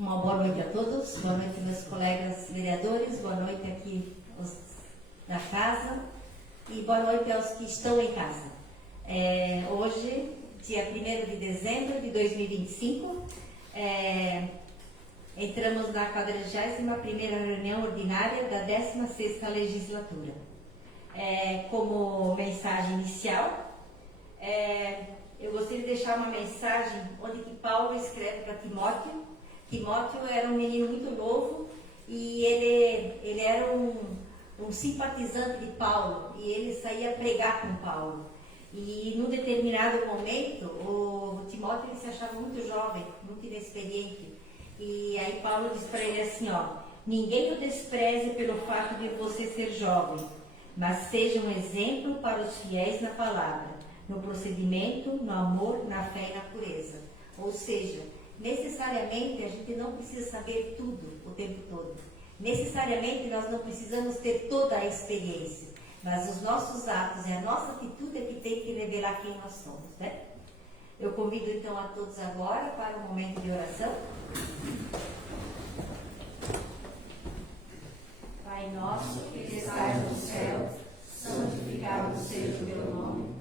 Uma boa noite a todos, boa noite meus colegas vereadores, boa noite aqui os da casa e boa noite aos que estão em casa. Hoje, dia 1º de dezembro de 2025, entramos na 41ª reunião ordinária da 16ª legislatura. Como mensagem inicial, eu gostaria de deixar uma mensagem onde que Paulo escreve para Timóteo. Timóteo era um menino muito novo e ele era um simpatizante de Paulo e ele saía pregar com Paulo. E num determinado momento, o Timóteo ele se achava muito jovem, muito inexperiente. E aí Paulo diz para ele assim, ninguém o despreze pelo fato de você ser jovem, mas seja um exemplo para os fiéis na palavra, no procedimento, no amor, na fé e na pureza. Ou seja, necessariamente a gente não precisa saber tudo o tempo todo. Necessariamente nós não precisamos ter toda a experiência, mas os nossos atos e a nossa atitude é que tem que revelar quem nós somos, né? Eu convido então a todos agora para um momento de oração. Pai nosso que estás no céu, santificado seja o teu nome.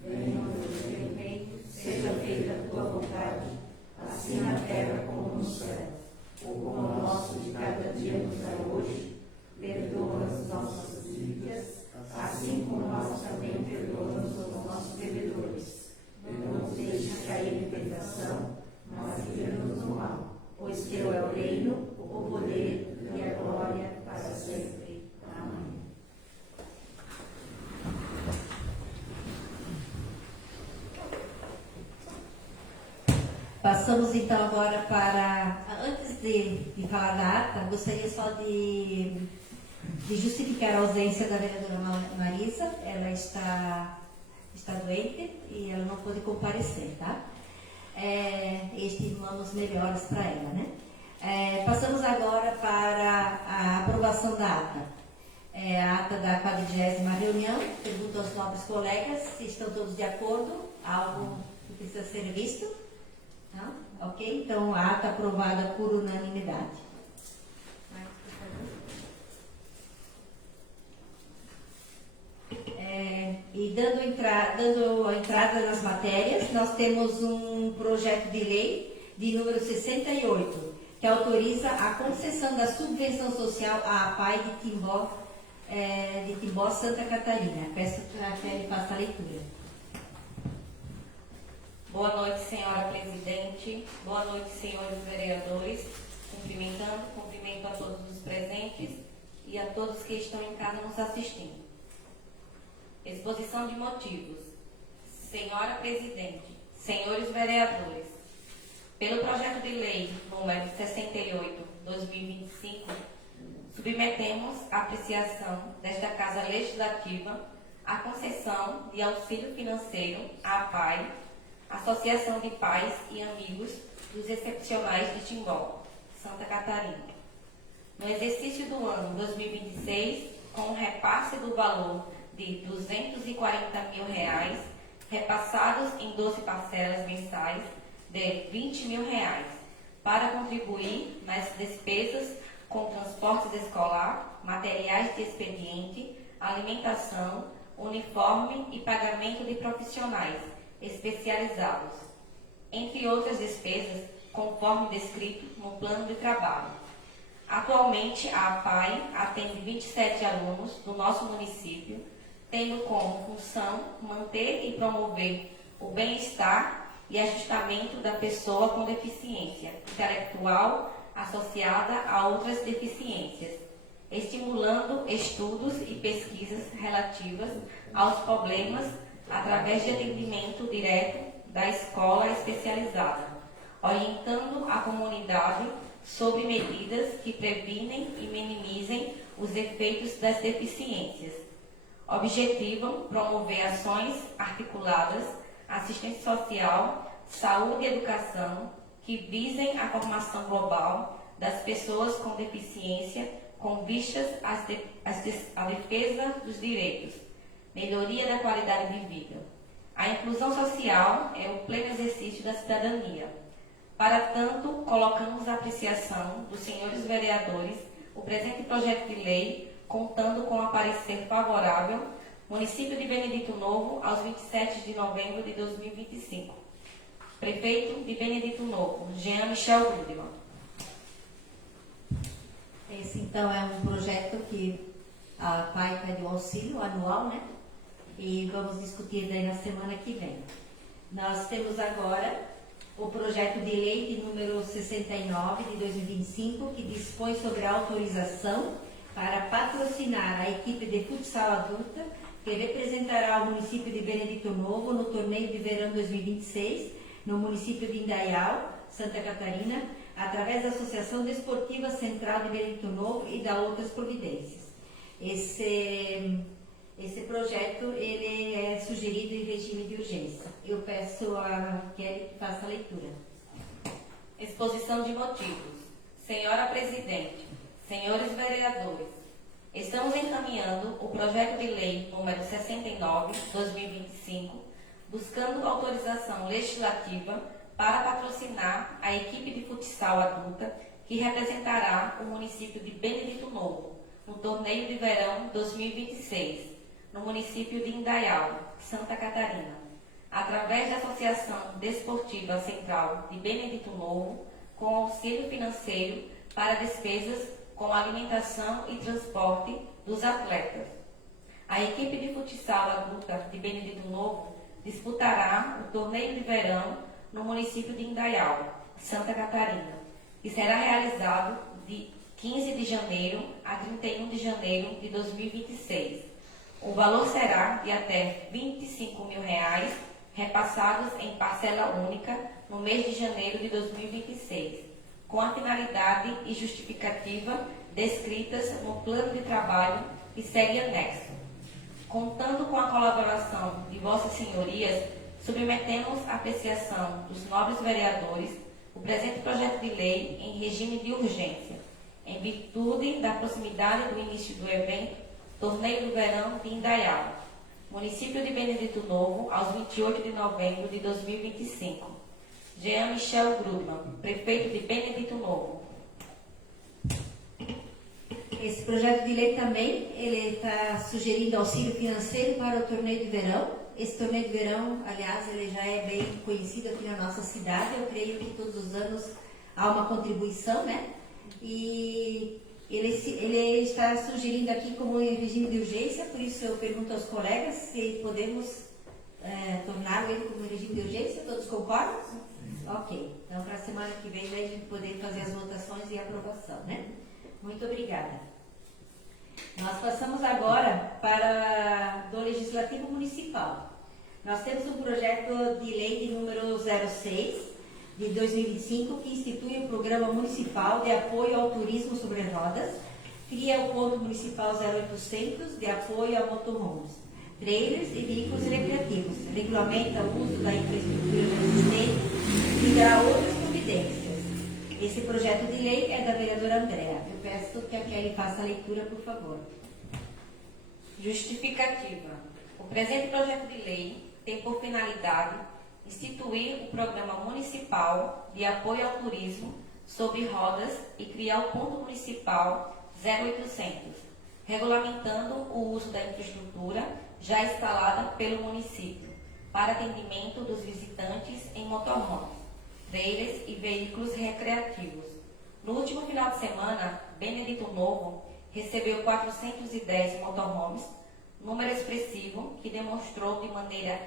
Venha o teu reino, seja feita a tua vontade, assim na terra como no céu. O pão nosso de cada dia nos dá hoje, perdoa as nossas dívidas, assim como nós também perdoamos aos nossos devedores. Não nos deixes cair em tentação, mas livra-nos do mal, pois teu é o reino, o poder e a glória para sempre. Amém. Passamos então agora para, antes de falar da ata, gostaria só de justificar a ausência da vereadora Marisa. Ela está doente e ela não pôde comparecer, tá? Estimamos melhoras para ela, né? Passamos agora para a aprovação da ata. A ata da 40ª reunião. Pergunto aos nobres colegas se estão todos de acordo. Algo que precisa ser visto? Não? Ok? Então, a ata aprovada por unanimidade. E dando entrada nas matérias, nós temos um projeto de lei de número 68, que autoriza a concessão da subvenção social à APAI de Timbó, Santa Catarina. Peço que ele faça a leitura. Boa noite, senhora presidente. Boa noite, senhores vereadores. Cumprimento a todos os presentes e a todos que estão em casa nos assistindo. Exposição de motivos. Senhora presidente, senhores vereadores, pelo projeto de lei número 68/2025, submetemos à apreciação desta Casa Legislativa a concessão de auxílio financeiro à APAI, Associação de Pais e Amigos dos Excepcionais de Timbó, Santa Catarina. No exercício do ano 2026, com o repasse do valor de R$ 240 mil, repassados em 12 parcelas mensais de R$ 20 mil, para contribuir nas despesas com transportes escolar, materiais de expediente, alimentação, uniforme e pagamento de profissionais especializados, entre outras despesas, conforme descrito no plano de trabalho. Atualmente, a APAI atende 27 alunos do nosso município, tendo como função manter e promover o bem-estar e ajustamento da pessoa com deficiência intelectual associada a outras deficiências, estimulando estudos e pesquisas relativas aos problemas através de atendimento direto da escola especializada, orientando a comunidade sobre medidas que previnem e minimizem os efeitos das deficiências. Objetivam promover ações articuladas, assistência social, saúde e educação, que visem a formação global das pessoas com deficiência com vistas à defesa dos direitos, melhoria da qualidade de vida. A inclusão social é o pleno exercício da cidadania. Para tanto, colocamos à apreciação dos senhores vereadores o presente projeto de lei, contando com o parecer favorável, município de Benedito Novo, aos 27 de novembro de 2025. Prefeito de Benedito Novo, Jean Michel Goodman. Esse, então, é um projeto que a PAI pede o auxílio anual, né? E vamos discutir daí na semana que vem. Nós temos agora o projeto de lei de número 69 de 2025, que dispõe sobre a autorização para patrocinar a equipe de futsal adulta que representará o município de Benedito Novo no torneio de verão 2026, no município de Indaial, Santa Catarina, através da Associação Desportiva Central de Benedito Novo e da outras providências. Esse projeto ele é sugerido em regime de urgência. Eu peço a Kelly que faça a leitura. Exposição de motivos. Senhora Presidente, senhores vereadores, estamos encaminhando o projeto de lei número 69/2025, buscando autorização legislativa para patrocinar a equipe de futsal adulta que representará o município de Benedito Novo no torneio de verão 2026, no município de Indaial, Santa Catarina, através da Associação Desportiva Central de Benedito Novo, com auxílio financeiro para despesas com alimentação e transporte dos atletas. A equipe de futsal adulta de Benedito Novo disputará o torneio de verão no município de Indaial, Santa Catarina, que será realizado de 15 de janeiro a 31 de janeiro de 2026. O valor será de até R$25 mil, repassados em parcela única no mês de janeiro de 2026, com a finalidade e justificativa descritas no plano de trabalho que segue anexo. Contando com a colaboração de vossas senhorias, submetemos à apreciação dos nobres vereadores o presente projeto de lei em regime de urgência, em virtude da proximidade do início do evento Torneio do Verão de Indaial, município de Benedito Novo, aos 28 de novembro de 2025. Jean Michel Goodman, prefeito de Benedito Novo. Esse projeto de lei também, ele está sugerindo auxílio financeiro para o torneio de verão. Esse torneio de verão, aliás, ele já é bem conhecido aqui na nossa cidade. Eu creio que todos os anos há uma contribuição, né? E ele está sugerindo aqui como em regime de urgência, por isso eu pergunto aos colegas se podemos tornar ele como regime de urgência. Todos concordam? Ok. Então, para a semana que vem, a gente poder fazer as votações e aprovação, né? Muito obrigada. Nós passamos agora para do Legislativo Municipal. Nós temos um projeto de lei de número 06 de 2025 que institui o Programa Municipal de Apoio ao Turismo sobre Rodas, cria o Ponto Municipal 0800 de apoio a motorhomes, trailers e veículos recreativos, regulamenta o uso da infraestrutura existente e dá outras providências. Esse projeto de lei é da vereadora Andréa. Eu peço que a Kelly faça a leitura, por favor. Justificativa. O presente projeto de lei tem por finalidade instituir o Programa Municipal de Apoio ao Turismo sobre Rodas e criar o Ponto Municipal 0800, regulamentando o uso da infraestrutura já instalada pelo município para atendimento dos visitantes em motorhomes, trailers e veículos recreativos. No último final de semana, Benedito Novo recebeu 410 motorhomes, número expressivo que demonstrou de maneira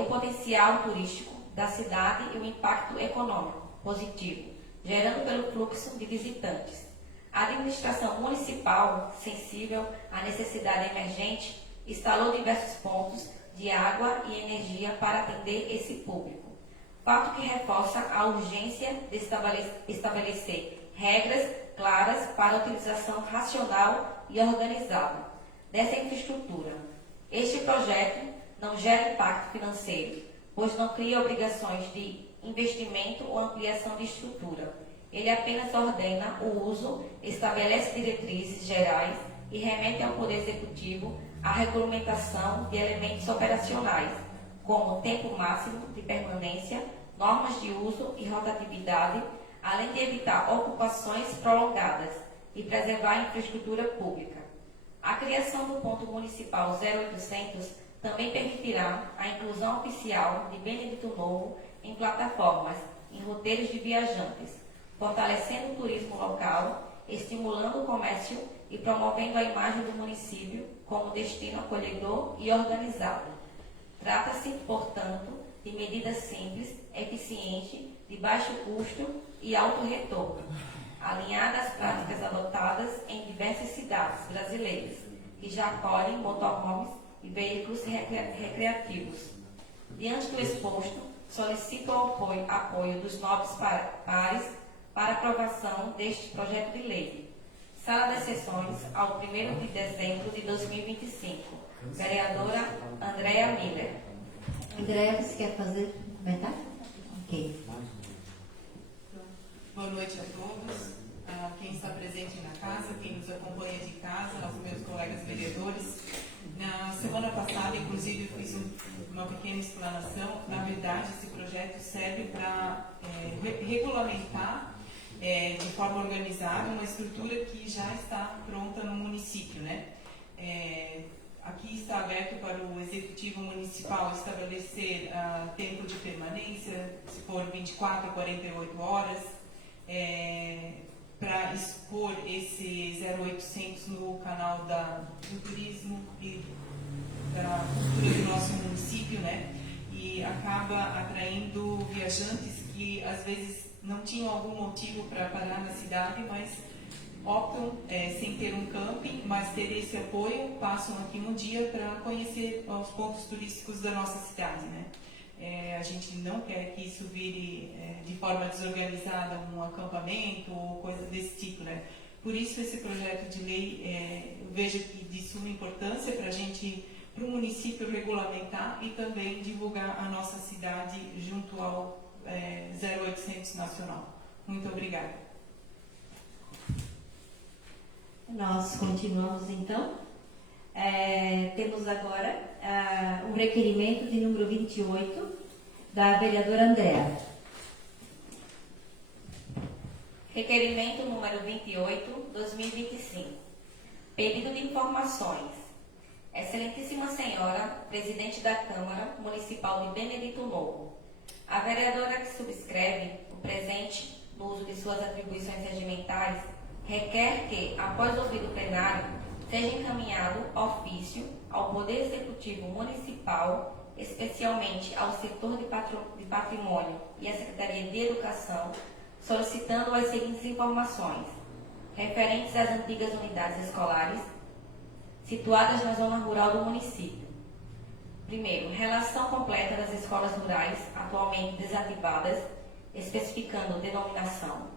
o potencial turístico da cidade e o impacto econômico positivo, gerando pelo fluxo de visitantes. A administração municipal, sensível à necessidade emergente, instalou diversos pontos de água e energia para atender esse público, fato que reforça a urgência de estabelecer regras claras para a utilização racional e organizada dessa infraestrutura. Este projeto não gera impacto financeiro, pois não cria obrigações de investimento ou ampliação de estrutura. Ele apenas ordena o uso, estabelece diretrizes gerais e remete ao Poder Executivo a regulamentação de elementos operacionais, como tempo máximo de permanência, normas de uso e rotatividade, além de evitar ocupações prolongadas e preservar a infraestrutura pública. A criação do ponto municipal 0800 também permitirá a inclusão oficial de Benedito Novo em plataformas, em roteiros de viajantes, fortalecendo o turismo local, estimulando o comércio e promovendo a imagem do município como destino acolhedor e organizado. Trata-se, portanto, de medidas simples, eficientes, de baixo custo e alto retorno, alinhadas às práticas adotadas em diversas cidades brasileiras, que já acolhem motorhomes e veículos recreativos. Diante do exposto, solicito o apoio dos nobres pares para aprovação deste projeto de lei. Sala das Sessões, ao 1º de dezembro de 2025. Vereadora Andréa Miller. Andréa, você quer fazer um comentário? Ok. Boa noite a todos, a quem está presente na casa, quem nos acompanha de casa, aos meus colegas vereadores. Na semana passada, inclusive, eu fiz uma pequena explanação. Na verdade, esse projeto serve para regulamentar de forma organizada uma estrutura que já está pronta no município, né? Aqui está aberto para o Executivo Municipal estabelecer tempo de permanência, se for 24 a 48 horas, para expor esse 0800 no canal do turismo e da cultura do nosso município, né? E acaba atraindo viajantes que às vezes não tinham algum motivo para parar na cidade, mas optam sem ter um camping, mas ter esse apoio, passam aqui um dia para conhecer os pontos turísticos da nossa cidade, né? A gente não quer que isso vire de forma desorganizada um acampamento ou coisa desse tipo, né? Por isso esse projeto de lei eu vejo que de suma importância para a gente, para o município regulamentar e também divulgar a nossa cidade junto ao 0800 nacional. Muito obrigada. Nós continuamos então. Temos agora o requerimento de número 28 da vereadora Andréa. Requerimento número 28, 2025. Pedido de informações. Excelentíssima Senhora, Presidente da Câmara Municipal de Benedito Novo, a vereadora que subscreve o presente no uso de suas atribuições regimentais requer que, após ouvido o plenário, seja encaminhado ofício ao Poder Executivo Municipal, especialmente ao setor de patrimônio e à Secretaria de Educação, solicitando as seguintes informações, referentes às antigas unidades escolares situadas na zona rural do município. Primeiro, relação completa das escolas rurais atualmente desativadas, especificando denominação,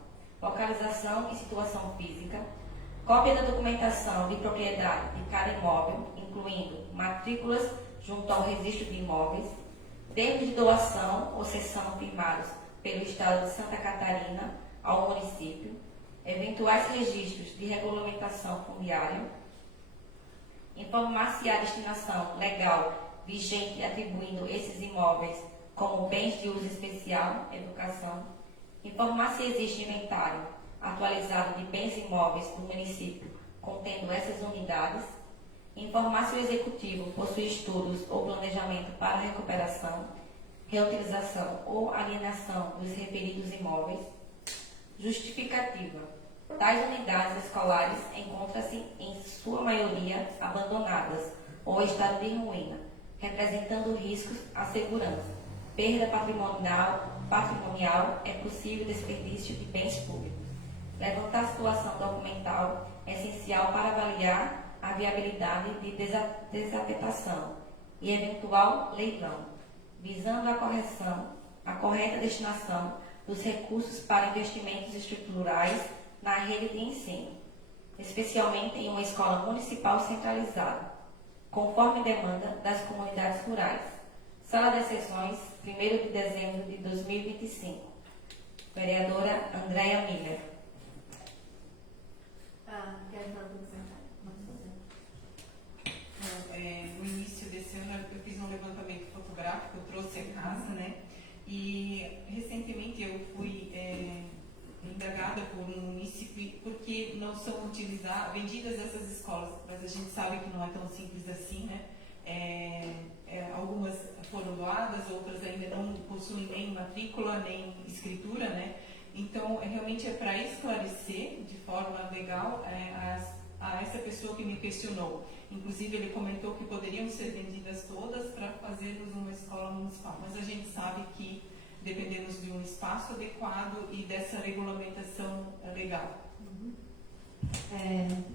localização e situação física, cópia da documentação de propriedade de cada imóvel, incluindo matrículas junto ao registro de imóveis, termos de doação ou cessão firmados pelo Estado de Santa Catarina ao município, eventuais registros de regulamentação fundiária, informar se há destinação legal vigente atribuindo esses imóveis como bens de uso especial, educação, informar se existe inventário atualizado de bens imóveis do município contendo essas unidades, informar se o executivo possui estudos ou planejamento para recuperação, reutilização ou alienação dos referidos imóveis. Justificativa. Tais unidades escolares encontram-se, em sua maioria, abandonadas ou em estado de ruína, representando riscos à segurança. Perda patrimonial é possível desperdício de bens públicos. Levantar a situação documental é essencial para avaliar a viabilidade de desafetação e eventual leilão, visando a correta destinação dos recursos para investimentos estruturais na rede de ensino, especialmente em uma escola municipal centralizada, conforme demanda das comunidades rurais. Sala das Sessões, 1º de dezembro de 2025. Vereadora Andréa Miller. Quer falar um comentário? No início desse ano eu fiz um levantamento fotográfico, eu trouxe a casa, né? E não são vendidas essas escolas, mas a gente sabe que não é tão simples assim, né? Algumas foram doadas, outras ainda não possuem nem matrícula, nem escritura, né? Então, realmente é para esclarecer de forma legal a essa pessoa que me questionou. Inclusive, ele comentou que poderiam ser vendidas todas para fazermos uma escola municipal, mas a gente sabe que dependemos de um espaço adequado e dessa regulamentação legal.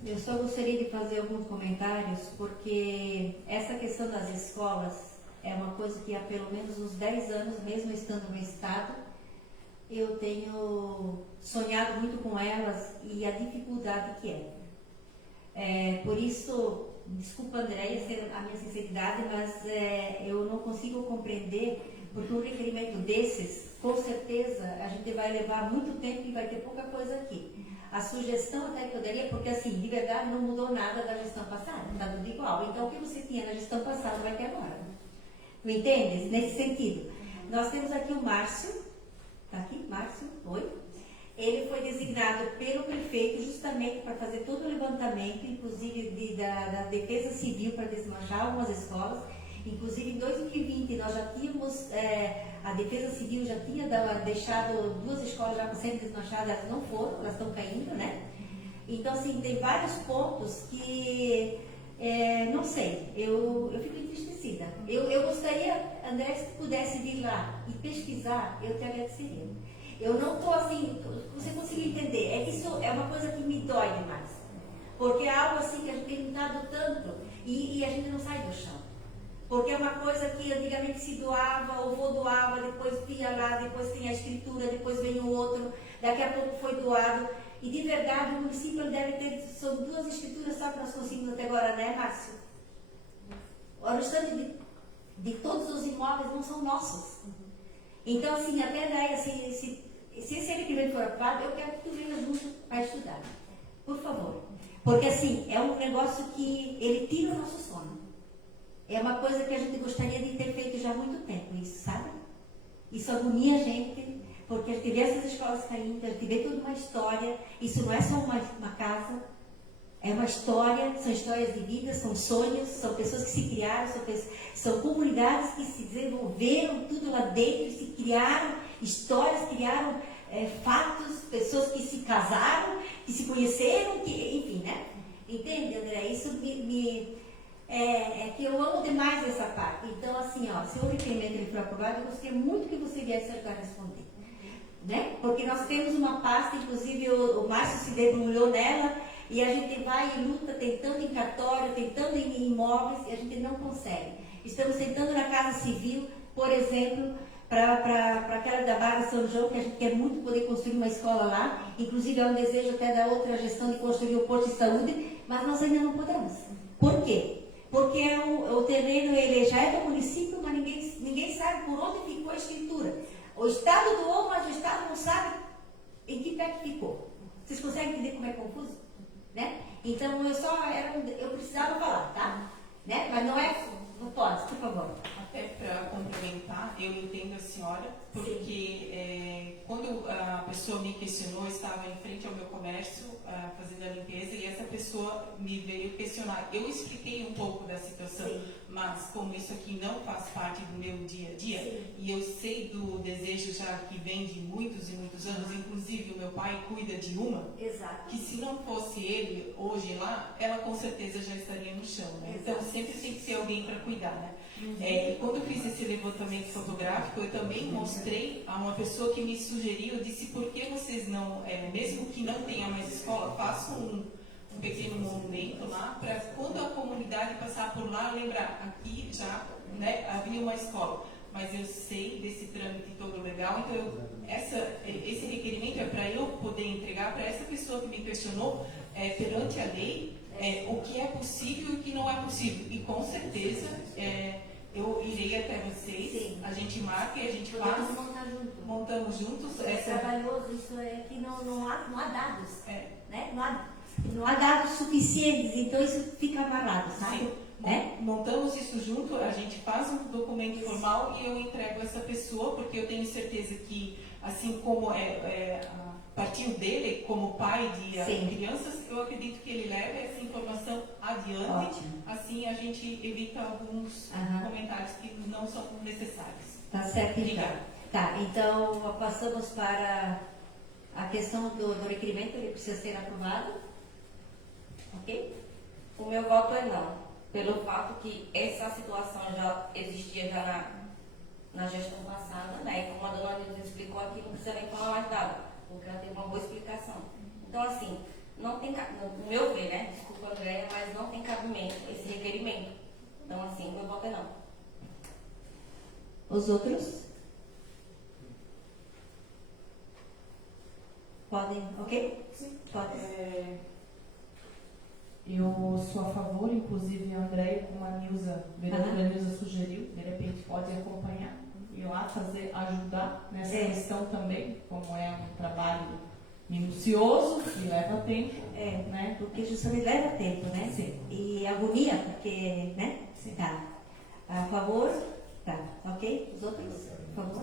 Eu só gostaria de fazer alguns comentários, porque essa questão das escolas é uma coisa que há pelo menos uns 10 anos, mesmo estando no estado, eu tenho sonhado muito com elas e a dificuldade que é. Por isso, desculpa, Andréia, a minha sinceridade, mas eu não consigo compreender, porque um requerimento desses, com certeza, a gente vai levar muito tempo e vai ter pouca coisa aqui. A sugestão até que eu daria, porque assim, de verdade não mudou nada da gestão passada, está tudo igual. Então, o que você tinha na gestão passada vai ter agora. Tu entendes? Nesse sentido. Nós temos aqui o Márcio, está aqui, Márcio, oi? Ele foi designado pelo prefeito justamente para fazer todo o levantamento, inclusive da Defesa Civil, para desmanchar algumas escolas. Inclusive, em 2020, nós já tínhamos, a Defesa Civil já tinha deixado 2 escolas já sendo desmanchadas, elas não foram, elas estão caindo, né? Então, assim, tem vários pontos que, não sei, eu fico entristecida. Eu gostaria, André, se pudesse vir lá e pesquisar, eu te agradeceria. Eu não estou assim, você conseguir entender, é que isso é uma coisa que me dói demais. Porque é algo assim que a gente tem lutado tanto e a gente não sai do chão. Porque é uma coisa que antigamente se doava, o avô doava, depois via lá, depois tem a escritura, depois vem o outro, daqui a pouco foi doado. E de verdade o município deve ter, são 2 escrituras só que nós conseguimos até agora, né, Márcio? O restante de todos os imóveis não são nossos. Então, assim, até daí, assim, se esse requerimento for aprovado, eu quero que tu venha junto para estudar. Por favor. Porque, assim, é um negócio que ele tira o nosso sono. É uma coisa que a gente gostaria de ter feito já há muito tempo, isso, sabe? Isso agonia a gente, porque a gente vê essas escolas caindo, a gente vê toda uma história. Isso não é só uma casa, é uma história, são histórias de vida, são sonhos, são pessoas que se criaram, são comunidades que se desenvolveram tudo lá dentro, se criaram histórias, criaram fatos, pessoas que se casaram, que se conheceram, enfim, né? Entende, André? Isso que eu amo demais essa parte. Então, assim, ó, se o requerimento ele for aprovado, eu gostaria muito que você viesse para responder. Né? Porque nós temos uma pasta, inclusive o Márcio se debulhou nela, e a gente vai e luta tentando em cartório, tentando em imóveis, e a gente não consegue. Estamos tentando na Casa Civil, por exemplo, para aquela da Barra São João, que a gente quer muito poder construir uma escola lá, inclusive é um desejo até da outra gestão de construir o posto de saúde, mas nós ainda não podemos. Por quê? Porque o terreno ele já é do município, mas ninguém sabe por onde ficou a escritura. O Estado doou, mas o Estado não sabe em que pé que ficou. Vocês conseguem entender como é confuso? Né? Então, eu precisava falar, tá? Né? Mas não pode, por favor. Até para complementar, eu entendo a senhora, porque quando a pessoa me questionou, eu estava em frente ao meu comércio, fazendo a limpeza, e essa pessoa me veio questionar. Eu expliquei um pouco da situação, mas como isso aqui não faz parte do meu dia a dia, e eu sei do desejo já que vem de muitos e muitos anos, inclusive o meu pai cuida de uma, que se não fosse ele hoje lá, ela com certeza já estaria no chão, né? Então sempre tem que ser alguém para cuidar, né? E quando eu fiz esse levantamento fotográfico, eu também mostrei a uma pessoa que me sugeriu, eu disse, por que vocês não, mesmo que não tenha mais escola, façam um pequeno monumento lá, para quando a comunidade passar por lá, lembrar, aqui já havia uma escola. Mas eu sei desse trâmite todo legal, então esse requerimento é para eu poder entregar para essa pessoa que me questionou perante a lei o que é possível e o que não é possível. E com certeza eu irei até vocês, a gente marca e a gente faz, montamos juntos. É trabalhoso, isso é que não há dados, né? Não há dados suficientes, então isso fica amarrado, sabe? Sim. Né? Montamos isso junto, a gente faz um documento formal e eu entrego essa pessoa, porque eu tenho certeza que assim como partiu dele como pai de Sim. crianças, eu acredito que ele leve essa informação adiante. Ótimo. Assim a gente evita alguns Aham. comentários que não são necessários. Tá certo, então. Obrigada. Tá, então passamos para a questão do requerimento, ele precisa ser aprovado. Ok? O meu voto é não, pelo fato que essa situação já existia já na gestão passada, né? E como a dona Nilza explicou aqui, não precisa nem falar mais nada, porque ela teve uma boa explicação. Então, assim, não tem, no meu ver, né? Desculpa, Andréia, mas não tem cabimento esse requerimento. Então, assim, o meu voto é não. Os outros? Podem, ok? Sim. Pode. Eu sou a favor, inclusive a Andréia, como a Nilza, a vereadora Nilza sugeriu, de repente pode acompanhar, ir lá ajudar nessa questão também, como é um trabalho minucioso e leva tempo. Né? Porque justamente leva tempo, né? Sim. E agonia, porque, né? Sim. Tá. A favor? Tá. Ok? Os outros? A favor?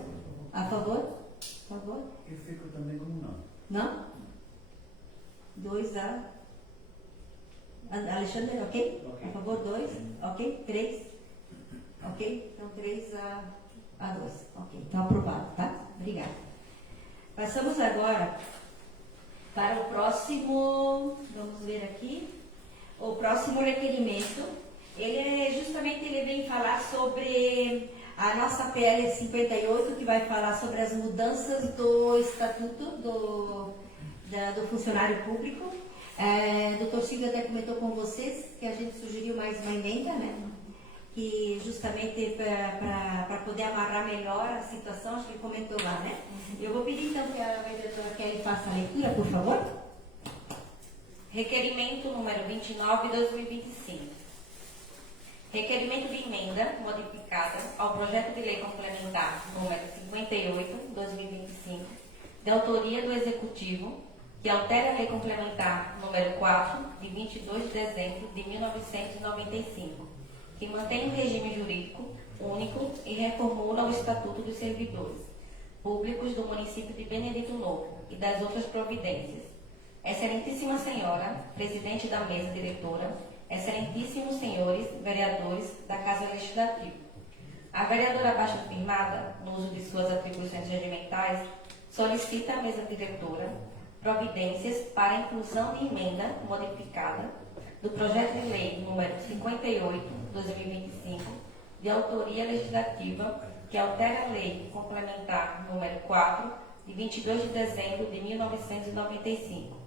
A favor? A favor? Eu fico também como não. Não? 2 a... Alexandre, ok? Ok. A favor, 2. Ok? 3. Ok? Então 3 a 2. Ok. Então aprovado, tá? Obrigada. Passamos agora para o próximo, vamos ver aqui, o próximo requerimento. Ele vem falar sobre a nossa PL 58, que vai falar sobre as mudanças do estatuto do funcionário público. Doutor Silvio até comentou com vocês que a gente sugeriu mais uma emenda, né? Que justamente para poder amarrar melhor a situação, acho que ele comentou lá, né? Eu vou pedir então que a vereadora Kelly faça a leitura, por favor. Requerimento número 29/2025. Requerimento de emenda modificada ao projeto de lei complementar número 58/2025, de autoria do Executivo, que altera a lei complementar número 4, de 22 de dezembro de 1995, que mantém o regime jurídico único e reformula o Estatuto dos Servidores Públicos do município de Benedito Novo e das outras providências. Excelentíssima Senhora, Presidente da Mesa Diretora, Excelentíssimos Senhores Vereadores da Casa Legislativa, a vereadora abaixo firmada, no uso de suas atribuições regimentais, solicita à Mesa Diretora providências para a inclusão de emenda modificada do projeto de lei número 58/2025, de autoria legislativa, que altera a lei complementar número 4, de 22 de dezembro de 1995,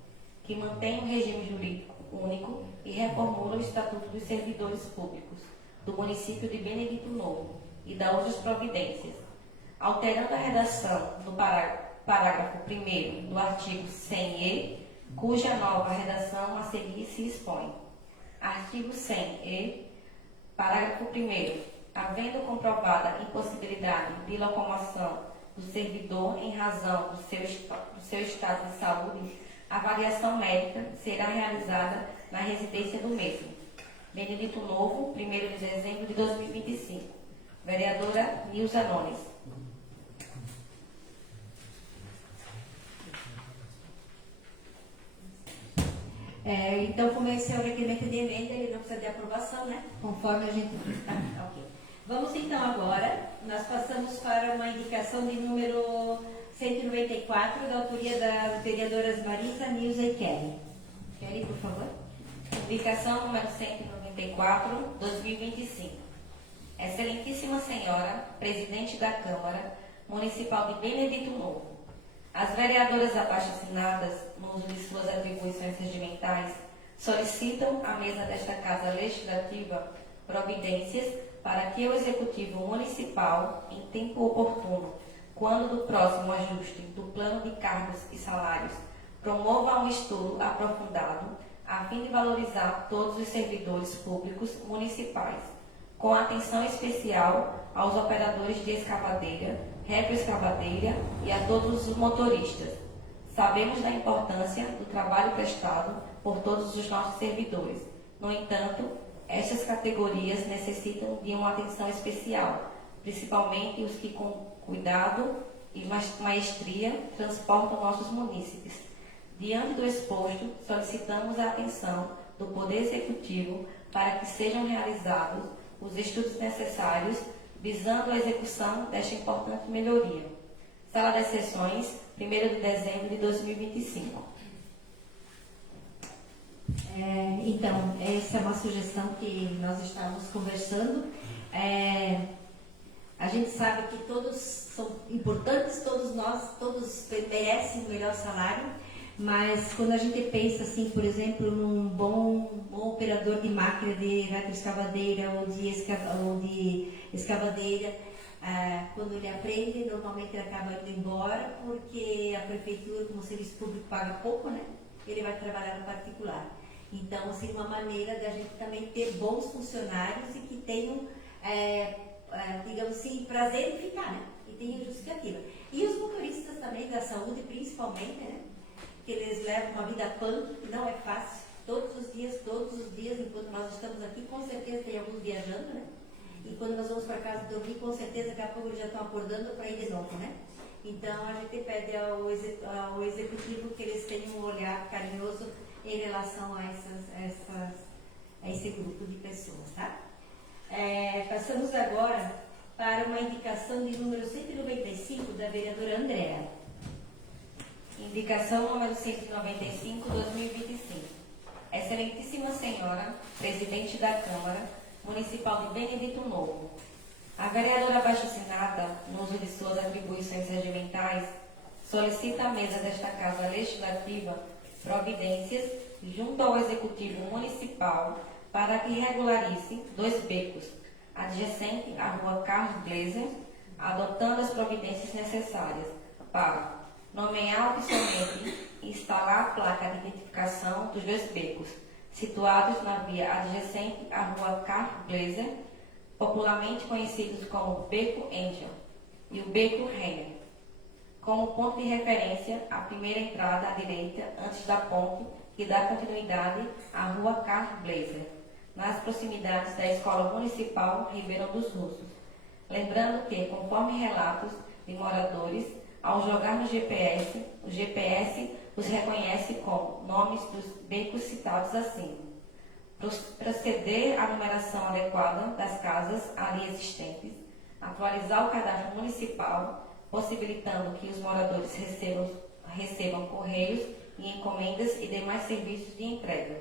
que mantém o regime jurídico único e reformula o Estatuto dos Servidores Públicos do município de Benedito Novo e da outras providências, alterando a redação do parágrafo 1º do artigo 100-E, cuja nova redação a seguir se expõe. Artigo 100-E, parágrafo 1º. Havendo comprovada impossibilidade de locomoção do servidor em razão do seu estado de saúde, a avaliação médica será realizada na residência do mesmo. Benedito Novo, 1º de dezembro de 2025. Vereadora Nilza Nunes. Então, como esse é o requerimento de emenda, ele não precisa de aprovação, né? Conforme a gente... ok. Vamos então agora, nós passamos para uma indicação de número 194, da autoria das vereadoras Marisa, Nilza e Kelly. Kelly, por favor. Indicação número 194/2025. Excelentíssima Senhora, Presidente da Câmara Municipal de Benedito Novo, as vereadoras abaixo assinadas, no uso de suas atribuições regimentais, solicitam à mesa desta Casa Legislativa providências para que o Executivo Municipal, em tempo oportuno, quando do próximo ajuste do plano de cargos e salários, promova um estudo aprofundado a fim de valorizar todos os servidores públicos municipais, com atenção especial aos operadores de escavadeira, retroescavadeira e a todos os motoristas. Sabemos da importância do trabalho prestado por todos os nossos servidores. No entanto, estas categorias necessitam de uma atenção especial, principalmente os que com cuidado e maestria transportam nossos munícipes. Diante do exposto, solicitamos a atenção do Poder Executivo para que sejam realizados os estudos necessários visando a execução desta importante melhoria. Sala das Sessões, 1º de dezembro de 2025. Então, essa é uma sugestão que nós estávamos conversando. A gente sabe que todos são importantes, todos merecem o melhor salário, mas quando a gente pensa assim, por exemplo, num bom operador de máquina de retroescavadeira ou de escavadeira, quando ele aprende, normalmente ele acaba indo embora, porque a prefeitura, como serviço público, paga pouco, né? Ele vai trabalhar no particular. Então, assim, uma maneira da gente também ter bons funcionários e que tenham, digamos assim, prazer em ficar, né? E tenham justificativa. E os motoristas também da saúde, principalmente, né? Que eles levam uma vida punk, que não é fácil. Todos os dias, enquanto nós estamos aqui, com certeza tem alguns viajando, né? E quando nós vamos para casa dormir, com certeza daqui a pouco eles já estão acordando para ir de novo, né? Então, a gente pede ao executivo que eles tenham um olhar carinhoso em relação a esse grupo de pessoas, tá? Passamos agora para uma indicação de número 195 da vereadora Andréa. Indicação número 195, 2025. Excelentíssima Senhora, Presidente da Câmara Municipal de Benedito Novo, a vereadora abaixo-assinada, no uso de suas atribuições regimentais, solicita à mesa desta Casa Legislativa providências junto ao Executivo Municipal para que regularize 2 becos adjacentes à Rua Carlos Gleiser, adotando as providências necessárias para nomear oficialmente e instalar a placa de identificação dos 2 becos, situados na via adjacente à Rua Carlos Gleiser, popularmente conhecidos como Beco Angel e o Beco Renner, como ponto de referência a primeira entrada à direita antes da ponte que dá continuidade à Rua Carlos Gleiser, nas proximidades da Escola Municipal Ribeirão dos Russos. Lembrando que, conforme relatos de moradores, ao jogar no GPS, o GPS os reconhece com nomes dos becos citados acima. Proceder à numeração adequada das casas ali existentes, atualizar o cadastro municipal, possibilitando que os moradores recebam correios e encomendas e demais serviços de entrega.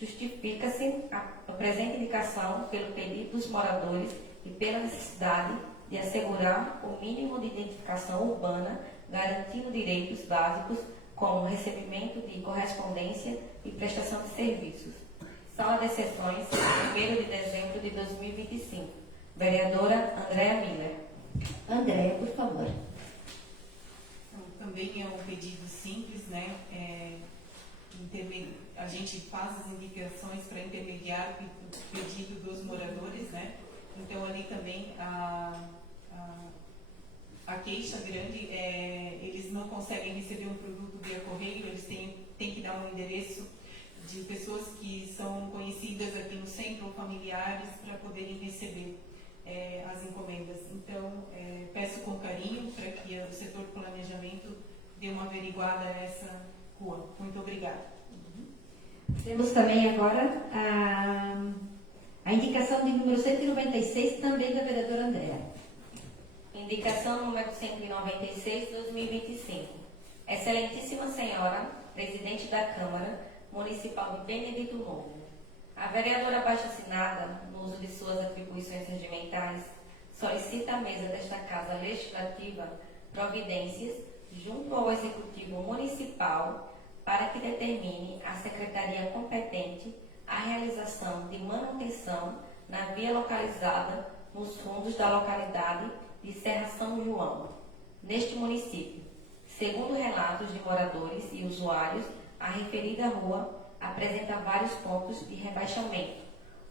Justifica-se a presente indicação pelo pedido dos moradores e pela necessidade de assegurar o mínimo de identificação urbana, garantindo direitos básicos como recebimento de correspondência e prestação de serviços. Sala das Sessões, 1º de dezembro de 2025. Vereadora Andréa Miller. Andréa, por favor. Então, também é um pedido simples, né? A gente faz as indicações para intermediar o pedido dos moradores, né? Então, ali também a queixa grande eles não conseguem receber um produto via correio, eles têm que dar um endereço de pessoas que são conhecidas aqui no centro ou familiares para poderem receber as encomendas. Então, peço com carinho para que o setor de planejamento dê uma averiguada nessa rua. Muito obrigada. Temos também agora a indicação de número 196, também da vereadora Andréa. Indicação número 196, 2025. Excelentíssima Senhora, Presidente da Câmara Municipal de Benedito Novo, a vereadora abaixo-assinada, no uso de suas atribuições regimentais, solicita à mesa desta Casa Legislativa providências junto ao Executivo Municipal para que determine a Secretaria competente a realização de manutenção na via localizada nos fundos da localidade de Serra São João, neste município. Segundo relatos de moradores e usuários, a referida rua apresenta vários pontos de rebaixamento,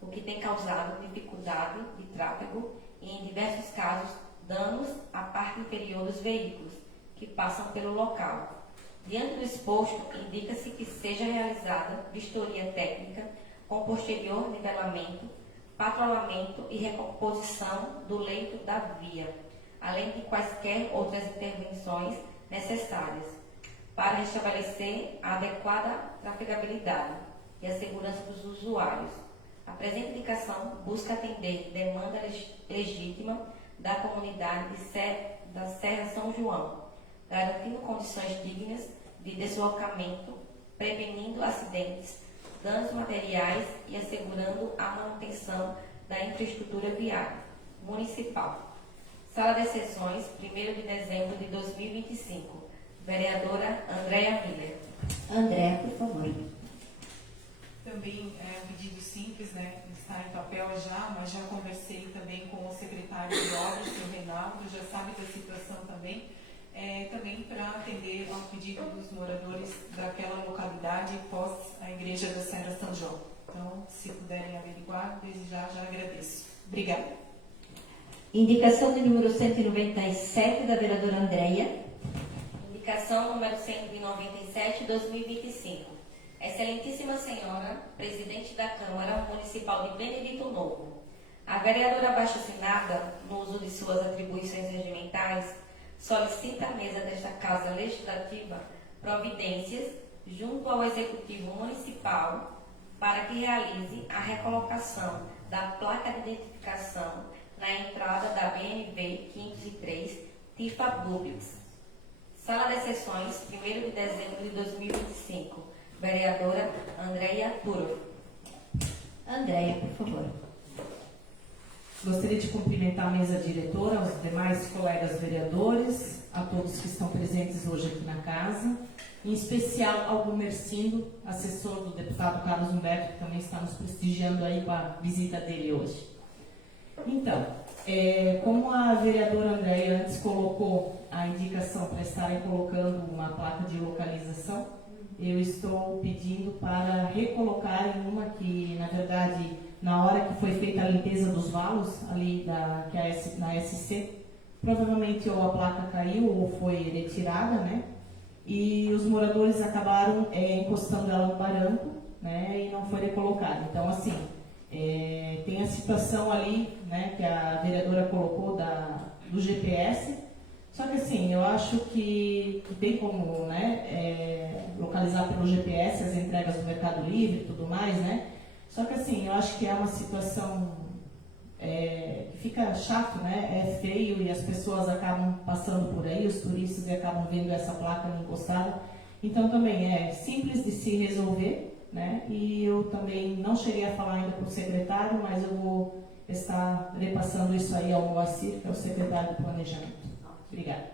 o que tem causado dificuldade de tráfego e, em diversos casos, danos à parte inferior dos veículos que passam pelo local. Diante do exposto, indica-se que seja realizada vistoria técnica com posterior nivelamento, patrulhamento e recomposição do leito da via, além de quaisquer outras intervenções necessárias, para restabelecer a adequada trafegabilidade e a segurança dos usuários. A presente indicação busca atender demanda legítima da comunidade da Serra São João, garantindo condições dignas de deslocamento, prevenindo acidentes, danos materiais e assegurando a manutenção da infraestrutura viária municipal. Sala de Sessões, 1º de dezembro de 2025. Vereadora Andréia Miller. Andréia, por favor. Também é um pedido simples, né? Está em papel já, mas já conversei também com o secretário de obras, o Reinaldo, já sabe da situação também. Também para atender ao pedido dos moradores daquela localidade pós a igreja da Serra São João. Então, se puderem averiguar, desde já agradeço. Obrigada. Indicação de número 197 da vereadora Andréia. Indicação número 197, 2025. Excelentíssima Senhora, Presidente da Câmara Municipal de Benedito Novo, a vereadora abaixo-assinada, no uso de suas atribuições regimentais, solicita à mesa desta Casa Legislativa providências junto ao Executivo Municipal para que realize a recolocação da placa de identificação na entrada da BNV 503 Tifa Publix. Sala de Sessões, 1º de dezembro de 2025. Vereadora Andréia Turo. Andréia, por favor. Gostaria de cumprimentar a mesa diretora, aos demais colegas vereadores, a todos que estão presentes hoje aqui na casa, em especial ao Gumercindo, assessor do deputado Carlos Humberto, que também está nos prestigiando aí com a visita dele hoje. Então, como a vereadora Andréia antes colocou a indicação para estarem colocando uma placa de localização, eu estou pedindo para recolocar em uma que, na verdade, na hora que foi feita a limpeza dos valos, ali na SC, provavelmente ou a placa caiu ou foi retirada, né? E os moradores acabaram encostando ela no barranco, né? E não foi recolocada. Então, assim, tem a situação ali, né, que a vereadora colocou do GPS. Só que assim, eu acho que tem como, né, localizar pelo GPS as entregas do Mercado Livre e tudo mais, né? Só que assim, eu acho que é uma situação que fica chato, né? É feio e as pessoas acabam passando por aí, os turistas, e acabam vendo essa placa encostada. Então também é simples de se resolver, né? E eu também não cheguei a falar ainda com o secretário, mas eu vou estar repassando isso aí ao Moacir, que é o secretário do Planejamento. Obrigada.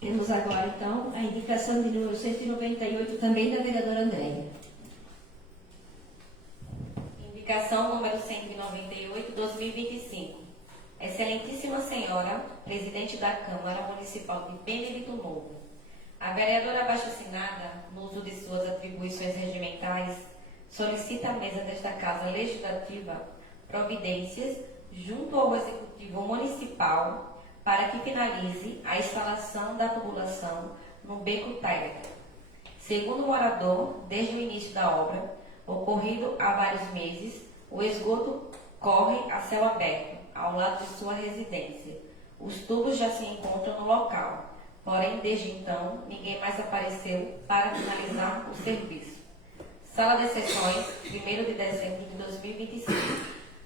Temos agora, então, a indicação de número 198, também da vereadora Andréia. Indicação número 198, 2025. Excelentíssima Senhora, Presidente da Câmara Municipal de Benedito Novo, a vereadora abaixo-assinada, no uso de suas atribuições regimentais, solicita à mesa desta Casa Legislativa providências junto ao Executivo Municipal para que finalize a instalação da tubulação no Beco Taira. Segundo o morador, desde o início da obra, ocorrido há vários meses, o esgoto corre a céu aberto, ao lado de sua residência. Os tubos já se encontram no local, porém, desde então, ninguém mais apareceu para finalizar o serviço. Sala de Sessões, 1º de dezembro de 2025.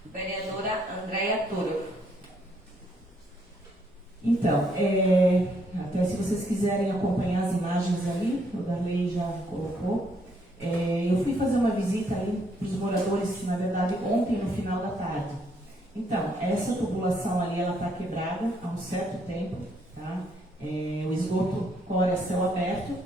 Vereadora Andréia Turo. Então, até se vocês quiserem acompanhar as imagens ali, o Darley já colocou, eu fui fazer uma visita ali para os moradores, na verdade, ontem no final da tarde. Então, essa tubulação ali, ela está quebrada há um certo tempo, tá? O esgoto corre a céu aberto,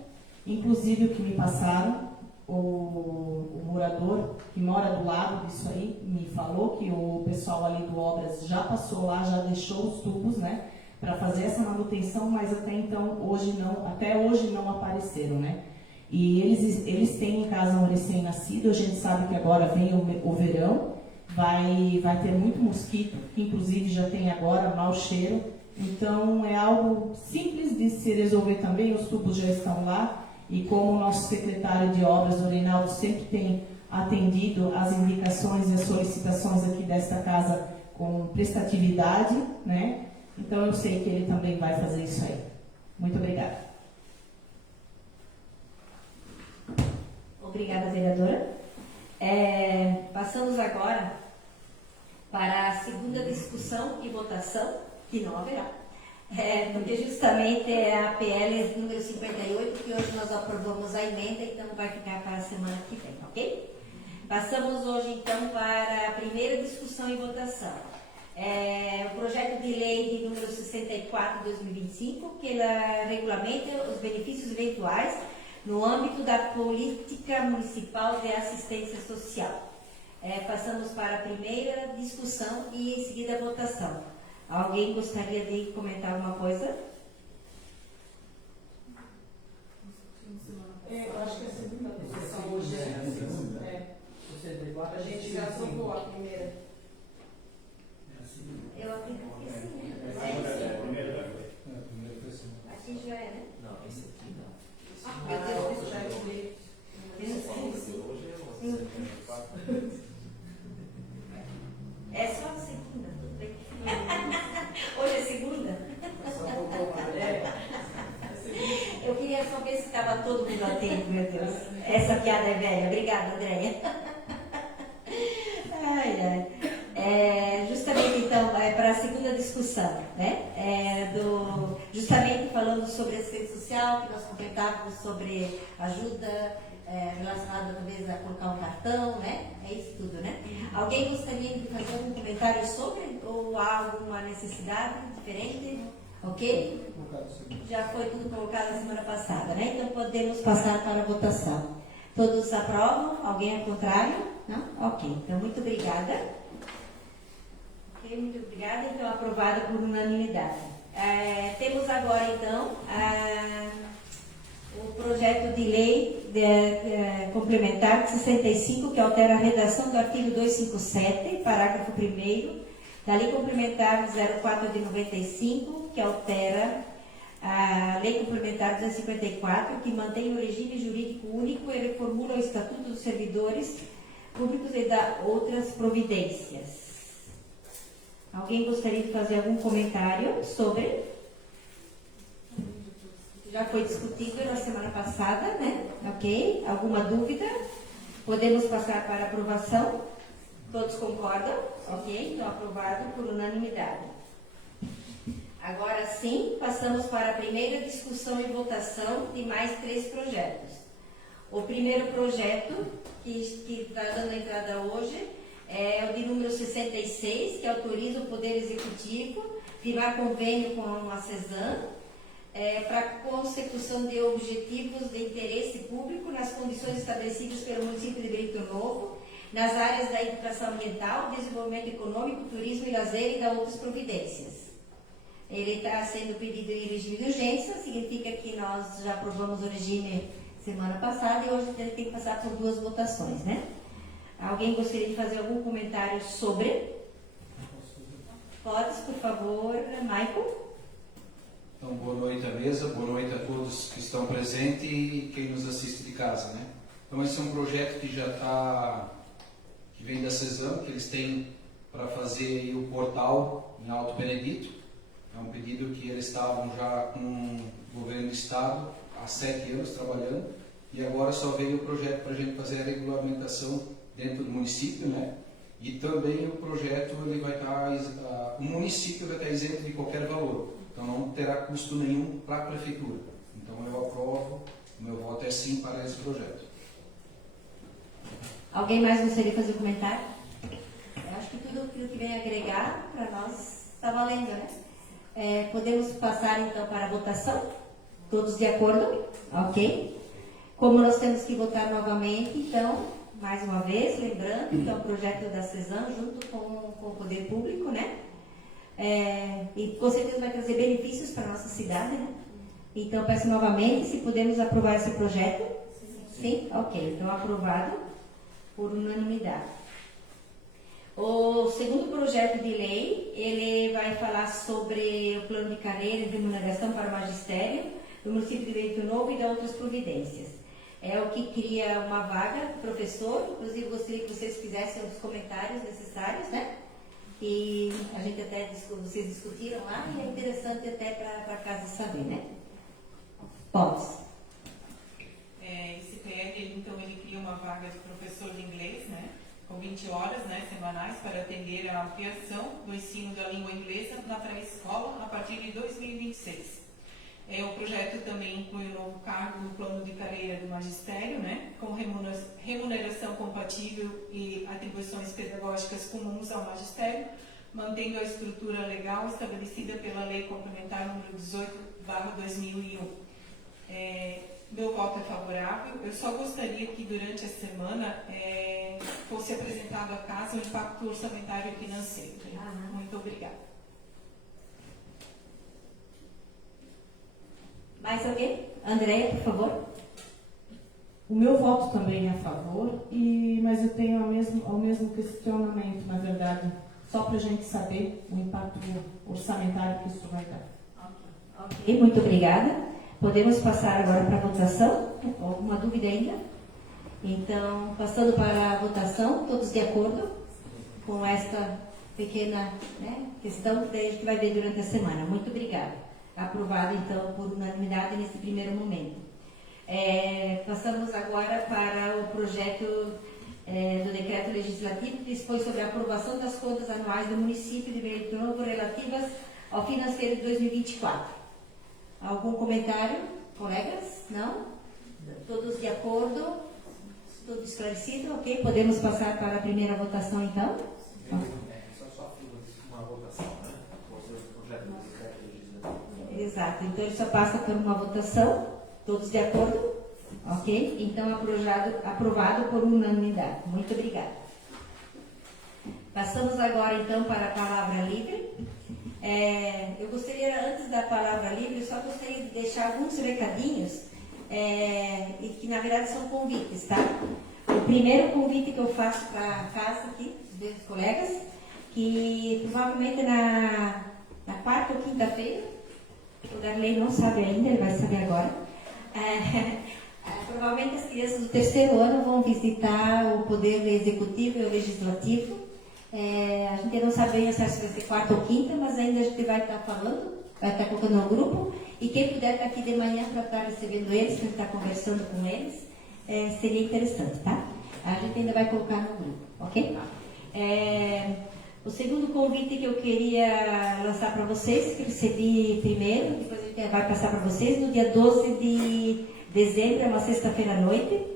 inclusive o que me passaram, o morador que mora do lado disso aí, me falou que o pessoal ali do Obras já passou lá, já deixou os tubos, né? Para fazer essa manutenção, mas até hoje não apareceram, né? E eles têm em casa um recém-nascido, a gente sabe que agora vem o verão, vai ter muito mosquito, que inclusive já tem agora mau cheiro, então é algo simples de se resolver também, os tubos já estão lá, e como o nosso secretário de obras, o Reinaldo, sempre tem atendido as indicações e as solicitações aqui desta casa com prestatividade, né? Então eu sei que ele também vai fazer isso aí. Muito obrigada. Obrigada, vereadora. Passamos agora para a segunda discussão e votação, que não haverá. Porque justamente é a PL número 58, que hoje nós aprovamos a emenda, então vai ficar para a semana que vem, ok? Passamos hoje então para a primeira discussão e votação. O projeto de lei de número 64 de 2025, que ela regulamenta os benefícios eventuais no âmbito da política municipal de assistência social. Passamos para a primeira discussão e em seguida a votação. Alguém gostaria de comentar alguma coisa? Eu acho que é a segunda discussão hoje. A gente já aprovou a primeira. Eu acredito que sim. Aqui já é, né? Não, esse aqui não. Meu Deus, já é É só a segunda, tudo bem. Hoje é segunda? Eu queria só ver se estava todo mundo atento, meu Deus. Essa piada é velha. Obrigada, Andréia. Justamente, então, para a segunda discussão, né? Justamente falando sobre assistência social, que nós comentávamos sobre ajuda relacionada talvez a colocar um cartão, né? É isso tudo, né? Alguém gostaria de fazer algum comentário sobre? Ou há alguma necessidade diferente? Ok? Já foi tudo colocado na semana passada, né? Então podemos passar para a votação. Todos aprovam? Alguém é contrário? Não? Ok. Então, muito obrigada. Ok, muito obrigada. Então, aprovado por unanimidade. Temos agora, então, o projeto de lei complementar de 65, que altera a redação do artigo 257, parágrafo 1º, da Lei Complementar 04 de 95, que altera a Lei Complementar 254, que mantém o regime jurídico único e reformula o Estatuto dos Servidores Públicos e dá outras providências. Alguém gostaria de fazer algum comentário sobre? Já foi discutido na semana passada, né? Ok? Alguma dúvida? Podemos passar para aprovação? Todos concordam? Ok? Então, aprovado por unanimidade. Agora sim, passamos para a primeira discussão e votação de mais 3 projetos. O primeiro projeto, que está dando entrada hoje, é o de número 66, que autoriza o Poder Executivo a firmar convênio com a CESAM para consecução de objetivos de interesse público nas condições estabelecidas pelo município de Brito Novo, nas áreas da educação ambiental, desenvolvimento econômico, turismo e lazer e da outras providências. Ele está sendo pedido em regime de urgência, significa que nós já aprovamos o regime semana passada e hoje ele tem que passar por 2 votações, né? Alguém gostaria de fazer algum comentário sobre? Pode, por favor, Michael. Então, boa noite à mesa, boa noite a todos que estão presentes e quem nos assiste de casa, né? Então, esse é um projeto que já está, que vem da CESAM, que eles têm para fazer o portal em Alto Benedito. É um pedido que eles estavam já com o governo do estado há 7 anos trabalhando e agora só veio o projeto para a gente fazer a regulamentação dentro do município, né? E também o projeto, ele vai estar, o município vai estar isento de qualquer valor, então não terá custo nenhum para a prefeitura. Então eu aprovo, o meu voto é sim para esse projeto. Alguém mais gostaria de fazer um comentário? Eu acho que tudo aquilo que vem agregar para nós está valendo, né? Podemos passar então para a votação? Todos de acordo? Ok. Como nós temos que votar novamente, então, mais uma vez, lembrando que é um projeto da CESAM junto com o Poder Público, né? E com certeza vai trazer benefícios para a nossa cidade, né? Então, peço novamente se podemos aprovar esse projeto. Sim? Ok. Então, aprovado por unanimidade. O segundo projeto de lei, ele vai falar sobre o plano de carreira e remuneração para o magistério do município de Brito Novo e de outras providências. É o que cria uma vaga, professor, inclusive gostaria que vocês fizessem os comentários necessários, né? e a gente até, vocês discutiram lá, e é interessante até para a casa saber, né? Pode. Esse PR, então, ele cria uma vaga de professor de inglês, né, com 20 horas, né, semanais, para atender a ampliação do ensino da língua inglesa na pré-escola a partir de 2026. O projeto também inclui um novo cargo no plano de carreira do magistério, né, com remuneração compatível e atribuições pedagógicas comuns ao magistério, mantendo a estrutura legal estabelecida pela Lei Complementar número 18/2001. Meu voto é favorável. Eu só gostaria que durante a semana fosse apresentado à casa o impacto orçamentário e financeiro. Muito obrigada. Mais alguém? Andréia, por favor. O meu voto também é a favor, mas eu tenho o mesmo questionamento, na verdade, só para a gente saber o impacto orçamentário que isso vai dar. Ok, muito obrigada. Podemos passar agora para a votação? Alguma dúvida ainda? Então, passando para a votação, todos de acordo com esta pequena, né, questão que a gente vai ver durante a semana. Muito obrigada. Aprovado, então, por unanimidade nesse primeiro momento. Passamos agora para o projeto do decreto legislativo que dispõe sobre a aprovação das contas anuais do município de Benedito Novo relativas ao financeiro de 2024. Algum comentário, colegas? Não? Todos de acordo? Tudo esclarecido? Ok? Podemos passar para a primeira votação, então? Só uma votação, né? O projeto do decreto legislativo. Exato. Então, ele só passa por uma votação. Todos de acordo? Ok? Então, aprovado por unanimidade. Muito obrigada. Passamos agora, então, para a palavra livre. Eu gostaria, antes da palavra livre, eu só gostaria de deixar alguns recadinhos, e que na verdade são convites, tá? O primeiro convite que eu faço para a casa aqui, dos meus colegas, que provavelmente na quarta ou quinta-feira, o Darley não sabe ainda, ele vai saber agora, provavelmente as crianças do terceiro ano vão visitar o Poder Executivo e o Legislativo. A gente não sabe bem se vai ser quarta ou quinta, mas ainda a gente vai estar falando, vai estar colocando no grupo, e quem puder estar aqui de manhã para estar recebendo eles, para estar conversando com eles, seria interessante, tá? A gente ainda vai colocar no grupo, ok? O segundo convite que eu queria lançar para vocês, que recebi primeiro, depois a gente vai passar para vocês, no dia 12 de dezembro, é uma sexta-feira à noite,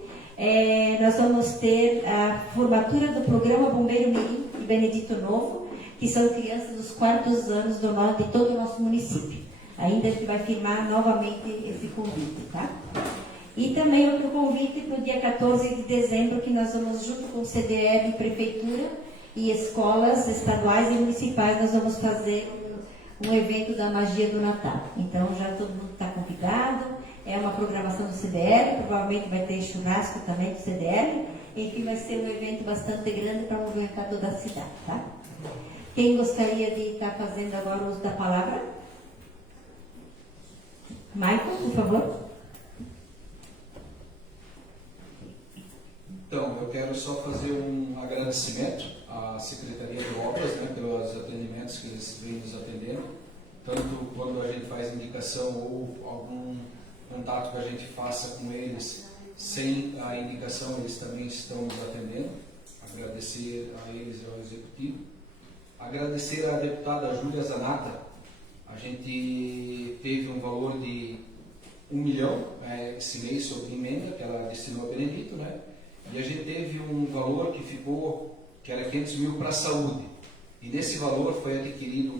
nós vamos ter a formatura do programa Bombeiro Mirim de Benedito Novo, que são crianças dos quartos anos de todo o nosso município. Ainda a gente vai firmar novamente esse convite, tá? E também outro convite para o dia 14 de dezembro, que nós vamos, junto com o CDL, Prefeitura e escolas estaduais e municipais, nós vamos fazer um evento da magia do Natal. Então já todo mundo está convidado, é uma programação do CDL, provavelmente vai ter churrasco também do CDL, enfim, vai ser um evento bastante grande para movimentar toda a cidade, tá? Quem gostaria de estar fazendo agora o uso da palavra? Michael, por favor. Então, eu quero só fazer um agradecimento à Secretaria de Obras, né, pelos atendimentos que eles vêm nos atendendo, tanto quando a gente faz indicação ou algum contato que a gente faça com eles, sem a indicação, eles também estão nos atendendo. Agradecer a eles e ao Executivo. Agradecer à deputada Júlia Zanata. A gente teve um valor de 1 milhão esse mês sobre emenda que ela destinou a Benedito, né? E a gente teve um valor que ficou, que era 500 mil para a saúde. E nesse valor foi adquirido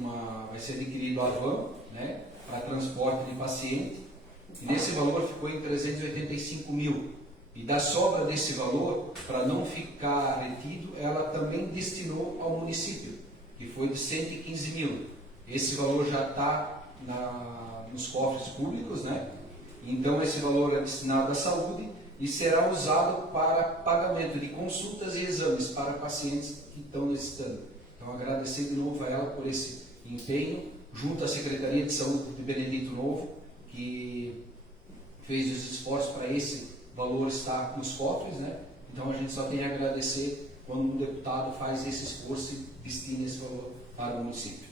vai ser adquirido a van, né, para transporte de paciente. E nesse valor ficou em 385 mil. E da sobra desse valor, para não ficar retido, ela também destinou ao município, que foi de 115 mil. Esse valor já está nos cofres públicos, né? Então esse valor é destinado à saúde e será usado para pagamento de consultas e exames para pacientes que estão necessitando. Então agradecer de novo a ela por esse empenho, junto à Secretaria de Saúde de Benedito Novo, que fez os esforços para esse valor estar nos cofres, né? Então a gente só tem a agradecer quando um deputado faz esse esforço e destina esse valor para o município.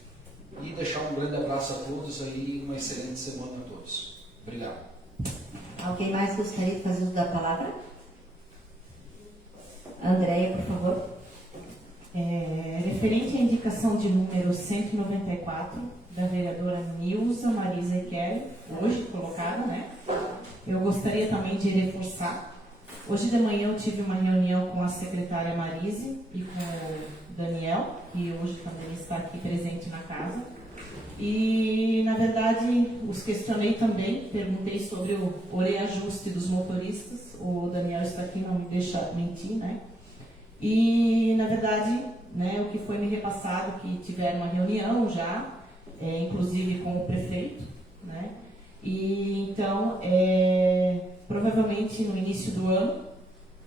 E deixar um grande abraço a todos aí, uma excelente semana a todos. Obrigado. Alguém mais gostaria de fazer uso da palavra? Andréia, por favor. Referente à indicação de número 194, da vereadora Nilza Marisa Equer, hoje colocada, né? Eu gostaria também de reforçar. Hoje de manhã eu tive uma reunião com a secretária Marise e com o Daniel, que hoje também está aqui presente na casa. E, na verdade, os questionei também, perguntei sobre o reajuste dos motoristas. O Daniel está aqui, não me deixa mentir, né? E, na verdade, né, o que foi me repassado, que tiveram uma reunião já, inclusive com o prefeito, né? E, então, provavelmente no início do ano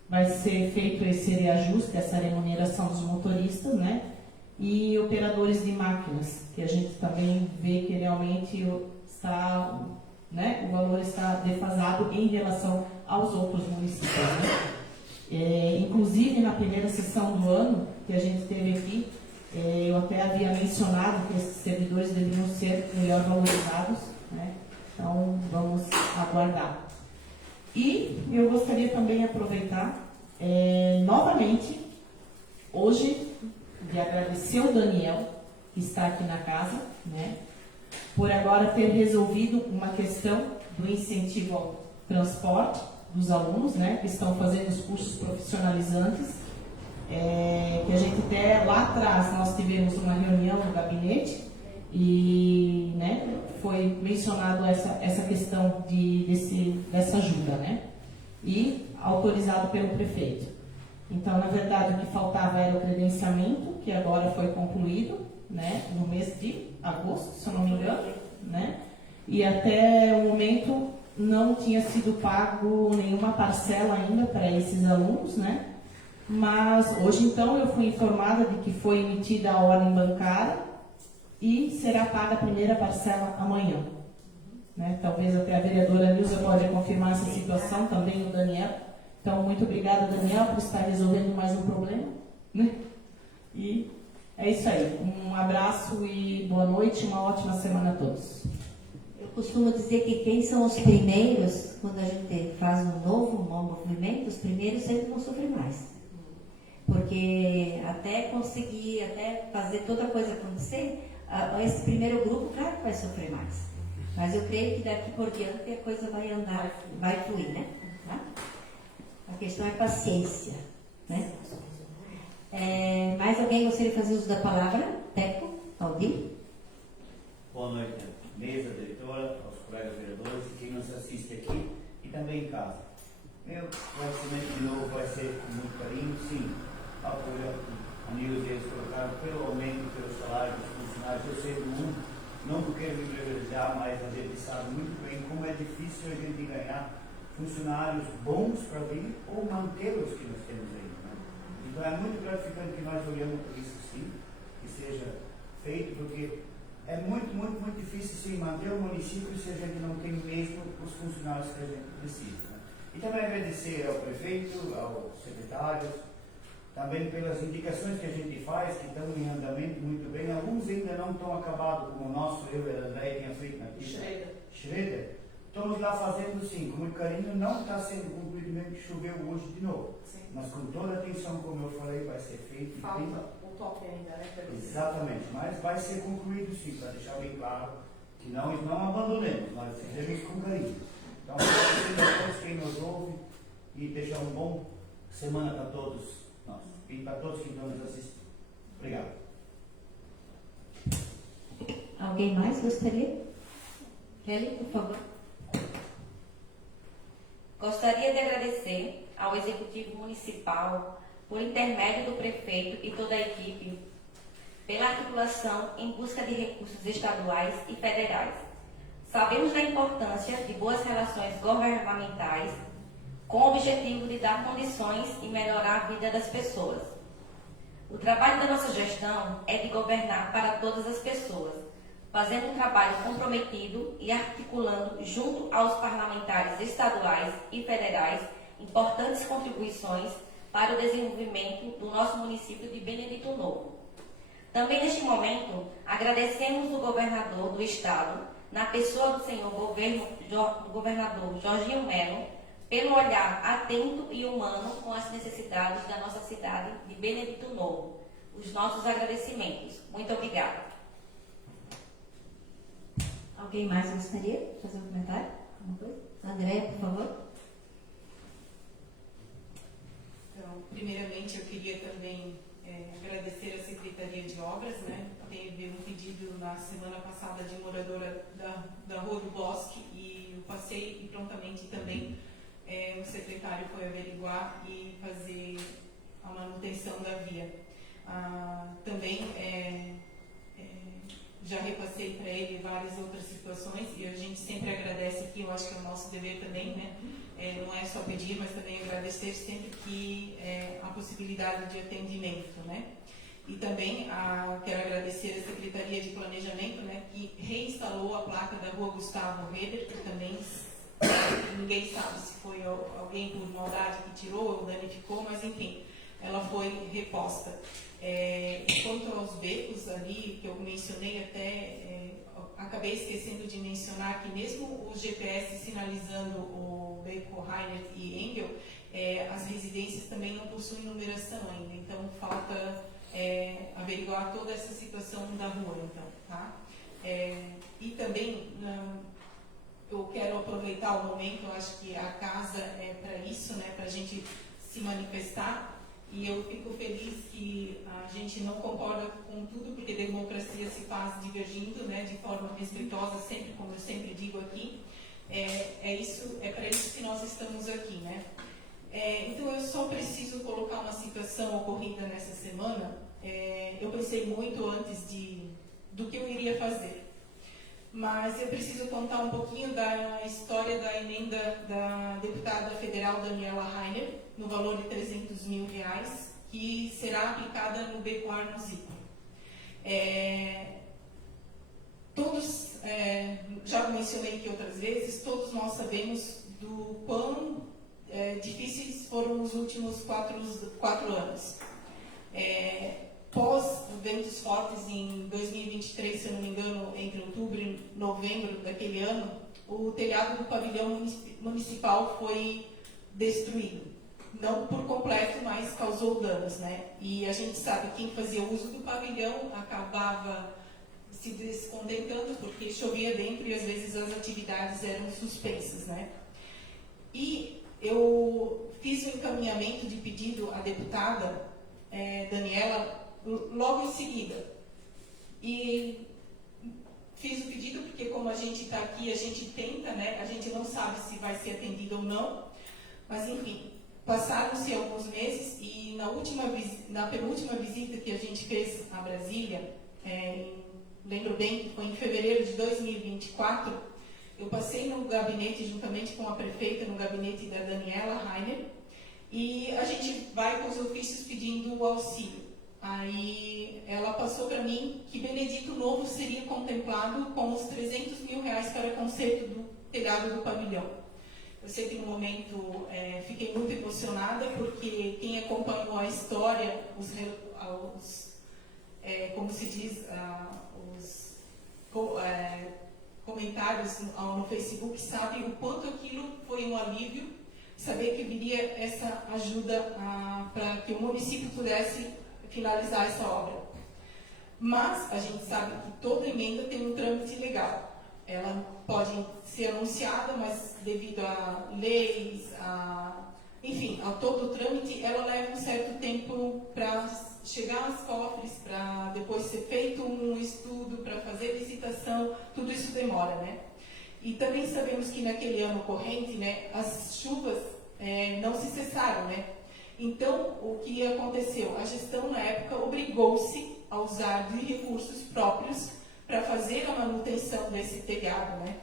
vai ser feito esse reajuste, essa remuneração dos motoristas, né? E operadores de máquinas, que a gente também vê que realmente está, né, o valor está defasado em relação aos outros municípios, né? Inclusive, na primeira sessão do ano que a gente teve aqui, eu até havia mencionado que esses servidores deveriam ser melhor valorizados, né? Então, vamos aguardar. E eu gostaria também de aproveitar, novamente, hoje, de agradecer ao Daniel, que está aqui na casa, né, por agora ter resolvido uma questão do incentivo ao transporte dos alunos, né, que estão fazendo os cursos profissionalizantes, que a gente até lá atrás nós tivemos uma reunião no gabinete e, né, foi mencionado essa questão dessa ajuda, né, e autorizado pelo prefeito. Então, na verdade, o que faltava era o credenciamento, que agora foi concluído, né, no mês de agosto, se eu não me engano, né, e até o momento não tinha sido pago nenhuma parcela ainda para esses alunos, né, mas hoje, então, eu fui informada de que foi emitida a ordem bancária e será paga a primeira parcela amanhã, né, talvez até a vereadora Nilza pode confirmar essa situação, também o Daniel. Então, muito obrigada, Daniel, por estar resolvendo mais um problema, né? E é isso aí. Um abraço e boa noite, uma ótima semana a todos. Eu costumo dizer que quem são os primeiros, quando a gente faz um novo movimento, os primeiros sempre vão sofrer mais. Porque até conseguir, até fazer toda a coisa acontecer, esse primeiro grupo, claro que vai sofrer mais. Mas eu creio que daqui por diante a coisa vai andar, vai fluir, né? Tá? A questão é paciência, né? Mais alguém gostaria de fazer uso da palavra? Teco, Aldir? Boa noite, mesa, diretora, aos colegas vereadores e quem nos assiste aqui e também em casa. Meu agradecimento de novo vai ser com muito carinho, sim, ao a Nilza eles colocaram pelo aumento, pelo salário dos funcionários. Eu sei do mundo, não quero me privilegiar, mas a gente sabe muito bem como é difícil a gente ganhar funcionários bons para vir ou mantê-los que nós temos aí, né? Então é muito gratificante que nós olhamos por isso sim, que seja feito, porque é muito, muito, muito difícil sim manter o município se a gente não tem mesmo os funcionários que a gente precisa, né? E também agradecer ao prefeito, aos secretários, também pelas indicações que a gente faz, que estão em andamento muito bem. Alguns ainda não estão acabados, como o nosso, eu e a André tinha feito na Schroeder. Estamos lá fazendo sim, com muito carinho. Não está sendo concluído mesmo que choveu hoje de novo. Sim. Mas com toda a atenção, como eu falei, vai ser feito. Falta um toque ainda, né? Exatamente, mas vai ser concluído sim, para deixar bem claro que não abandonemos, nós fizemos com carinho. Então, agradecer a todos quem nos ouve e deixar uma boa semana para todos nós e para todos que estão nos assistindo. Obrigado. Alguém mais gostaria? Kelly, por favor. Gostaria de agradecer ao Executivo Municipal, por intermédio do prefeito e toda a equipe, pela articulação em busca de recursos estaduais e federais. Sabemos da importância de boas relações governamentais com o objetivo de dar condições e melhorar a vida das pessoas. O trabalho da nossa gestão é de governar para todas as pessoas, fazendo um trabalho comprometido e articulando junto aos parlamentares estaduais e federais importantes contribuições para o desenvolvimento do nosso município de Benedito Novo. Também neste momento, agradecemos o governador do estado, na pessoa do senhor governador Jorginho Melo, pelo olhar atento e humano com as necessidades da nossa cidade de Benedito Novo. Os nossos agradecimentos. Muito obrigada. Alguém mais gostaria de fazer um comentário? Alguma coisa? Andréia, por favor. Então, primeiramente, eu queria também agradecer à Secretaria de Obras, né? Teve um pedido na semana passada de moradora da Rua do Bosque e eu passei e prontamente também o secretário foi averiguar e fazer a manutenção da via. Também já repassei para ele várias outras situações e a gente sempre agradece aqui, eu acho que é o nosso dever também, né? Não é só pedir, mas também agradecer sempre que a possibilidade de atendimento, né? E também quero agradecer a Secretaria de Planejamento, né, que reinstalou a placa da Rua Gustavo Weber, que também ninguém sabe se foi alguém por maldade que tirou ou danificou, mas enfim, ela foi reposta. Quanto aos becos ali, que eu mencionei até, acabei esquecendo de mencionar que mesmo o GPS sinalizando o beco Reinert e Engel, as residências também não possuem numeração ainda, então falta averiguar toda essa situação da rua, então, tá? E também eu quero aproveitar o momento, eu acho que a casa é para isso, né, para a gente se manifestar. E eu fico feliz que a gente não concorda com tudo, porque democracia se faz divergindo, né, de forma respeitosa, sempre, como eu sempre digo aqui. É para isso que nós estamos aqui, né? Então, eu só preciso colocar uma situação ocorrida nessa semana. Eu pensei muito antes do que eu iria fazer. Mas eu preciso contar um pouquinho da história da emenda da deputada federal Daniela Rainer, no valor de R$300 mil, que será aplicada no beco Arno-Zico. Todos, já mencionei aqui outras vezes, todos nós sabemos do quão difíceis foram os últimos quatro anos. Pós ventos fortes em 2023, se eu não me engano, entre outubro e novembro daquele ano, o telhado do pavilhão municipal foi destruído. Não por completo, mas causou danos, né? E a gente sabe que quem fazia uso do pavilhão acabava se descontentando porque chovia dentro e às vezes as atividades eram suspensas, né? E eu fiz o encaminhamento de pedido à deputada Daniela logo em seguida. E fiz o pedido porque, como a gente está aqui, a gente tenta, né? A gente não sabe se vai ser atendido ou não, mas enfim, passaram-se alguns meses e na penúltima visita que a gente fez a Brasília, lembro bem que foi em fevereiro de 2024, eu passei no gabinete, juntamente com a prefeita, no gabinete da Daniela Rainer, e a gente vai com os ofícios pedindo o auxílio. Aí ela passou para mim que Benedito Novo seria contemplado com os R$300 mil para conserto do telhado do pavilhão. Eu sei que no momento fiquei muito emocionada, porque quem acompanhou a história, como se diz, os comentários no Facebook, sabe o quanto aquilo foi um alívio, saber que viria essa ajuda para que o município pudesse finalizar essa obra. Mas a gente sabe que toda emenda tem um trâmite legal. Ela pode ser anunciada, mas devido a leis, enfim, a todo o trâmite, ela leva um certo tempo para chegar aos cofres, para depois ser feito um estudo, para fazer licitação, tudo isso demora, né? E também sabemos que naquele ano corrente, né, as chuvas não se cessaram, né? Então, o que aconteceu? A gestão, na época, obrigou-se a usar de recursos próprios para fazer a manutenção desse telhado, né?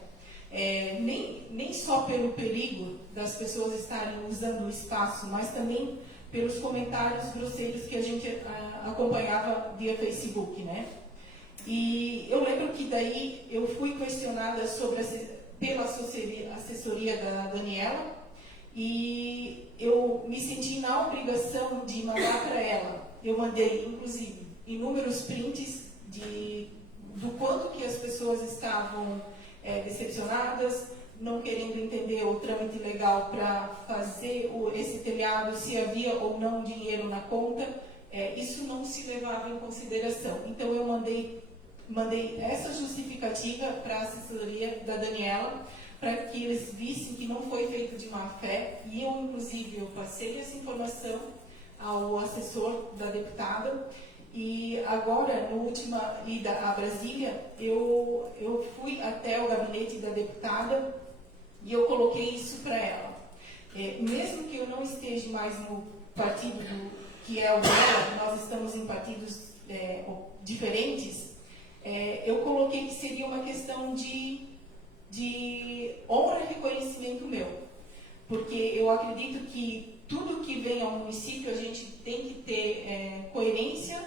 Nem só pelo perigo das pessoas estarem usando o espaço, mas também pelos comentários grosseiros que a gente acompanhava via Facebook, né? E eu lembro que daí eu fui questionada pela assessoria da Daniela, e eu me senti na obrigação de mandar para ela. Eu mandei, inclusive, inúmeros prints do quanto que as pessoas estavam decepcionadas, não querendo entender o trâmite legal para fazer esse telhado, se havia ou não dinheiro na conta. Isso não se levava em consideração. Então, eu mandei essa justificativa para a assessoria da Daniela, para que eles vissem que não foi feito de má fé. E eu, inclusive, eu passei essa informação ao assessor da deputada. E agora, na última ida a Brasília, eu fui até o gabinete da deputada e eu coloquei isso para ela. Mesmo que eu não esteja mais no partido que é o dela, nós estamos em partidos diferentes, eu coloquei que seria uma questão de honra e reconhecimento meu. Porque eu acredito que tudo que vem ao município a gente tem que ter coerência,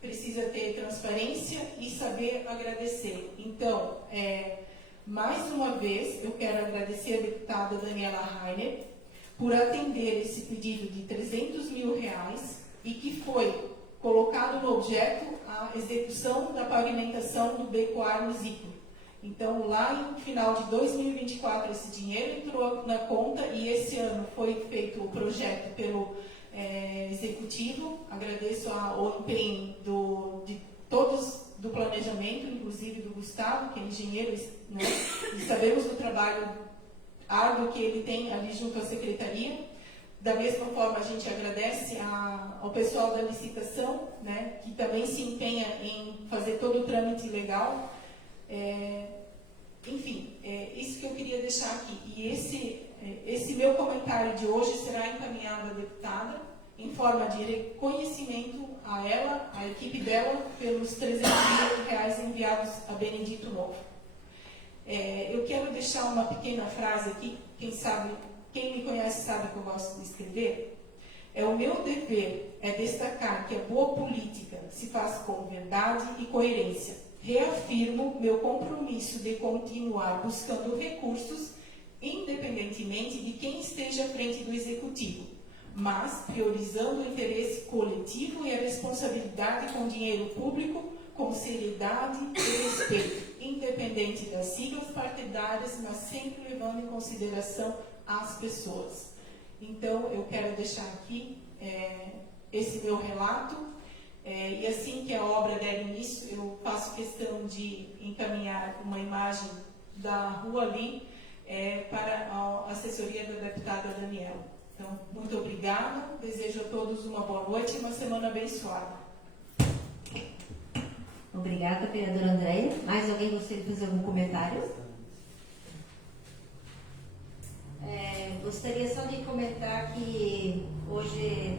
precisa ter transparência e saber agradecer. Então, mais uma vez, eu quero agradecer a deputada Daniela Rainer por atender esse pedido de R$300 mil e que foi colocado no objeto a execução da pavimentação do Beco Arno Zico. Então, lá no final de 2024, esse dinheiro entrou na conta e esse ano foi feito o projeto pelo executivo. Agradeço o empenho de todos do planejamento, inclusive do Gustavo, que é engenheiro, né? E sabemos do trabalho árduo que ele tem ali junto à secretaria. Da mesma forma, a gente agradece ao pessoal da licitação, né, que também se empenha em fazer todo o trâmite legal. Enfim, isso que eu queria deixar aqui. E esse meu comentário de hoje será encaminhado à deputada em forma de reconhecimento a ela, à equipe dela, pelos R$300 mil enviados a Benedito Novo. Eu quero deixar uma pequena frase aqui, quem me conhece sabe que eu gosto de escrever. O meu dever é destacar que a boa política se faz com verdade e coerência. Reafirmo meu compromisso de continuar buscando recursos, independentemente de quem esteja à frente do Executivo, mas priorizando o interesse coletivo e a responsabilidade com dinheiro público, com seriedade e respeito, independente das siglas partidárias, mas sempre levando em consideração as pessoas. Então, eu quero deixar aqui esse meu relato, e assim que a obra der início, eu faço questão de encaminhar uma imagem da rua ali para a assessoria da deputada Daniela. Então, muito obrigada, desejo a todos uma boa noite e uma semana abençoada. Obrigada, vereadora Andréia. Mais alguém gostaria de fazer algum comentário? Gostaria só de comentar que hoje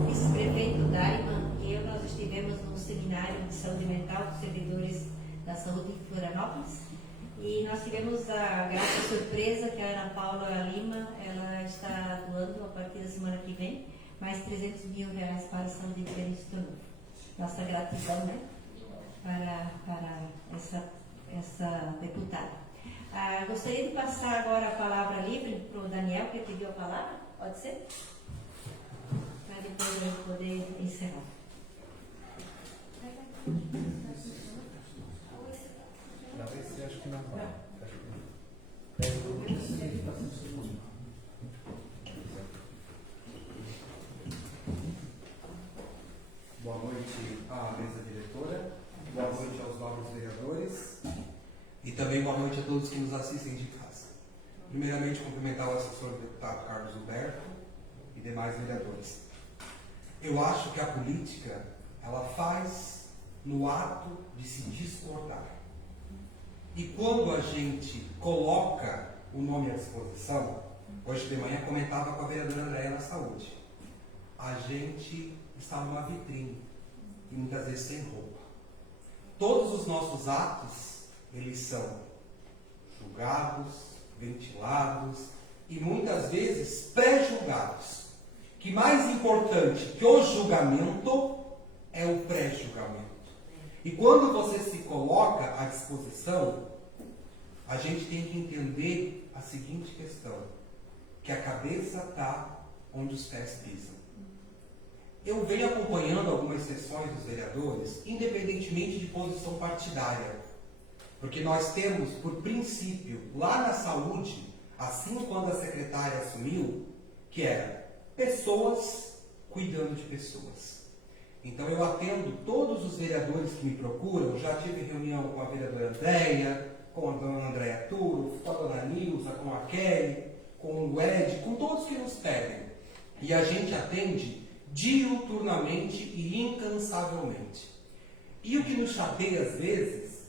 o vice-prefeito Daiman e eu, nós estivemos num seminário de saúde mental dos servidores da saúde em Florianópolis e nós tivemos a grata surpresa que a Ana Paula Lima, ela está doando a partir da semana que vem mais R$300 mil para a saúde de Benedito Novo. Nossa gratidão, né, para essa deputada. Gostaria de passar agora a palavra livre para o Daniel, que pediu a palavra. Pode ser? Para depois eu poder encerrar. Acho que não vai. Boa noite à mesa diretora, boa noite aos novos vereadores e também boa noite a todos que nos assistem de casa. Primeiramente, cumprimentar o assessor deputado Carlos Huberto e demais vereadores. Eu acho que a política, ela faz no ato de se discordar. E quando a gente coloca o nome à disposição, hoje de manhã comentava com a vereadora Andréia na saúde, a gente está numa vitrine e muitas vezes sem roupa. Todos os nossos atos, eles são julgados, ventilados e muitas vezes pré-julgados. Que mais importante que o julgamento é o pré-julgamento. E quando você se coloca à disposição, a gente tem que entender a seguinte questão, que a cabeça está onde os pés pisam. Eu venho acompanhando algumas sessões dos vereadores, independentemente de posição partidária. Porque nós temos, por princípio, lá na saúde, assim quando a secretária assumiu, que era pessoas cuidando de pessoas. Então eu atendo todos os vereadores que me procuram, já tive reunião com a vereadora Andréia, com a dona Andréia Turo, com a dona Nilza, com a Kelly, com o Ed, com todos que nos pedem. E a gente atende diuturnamente e incansavelmente. E o que nos chateia às vezes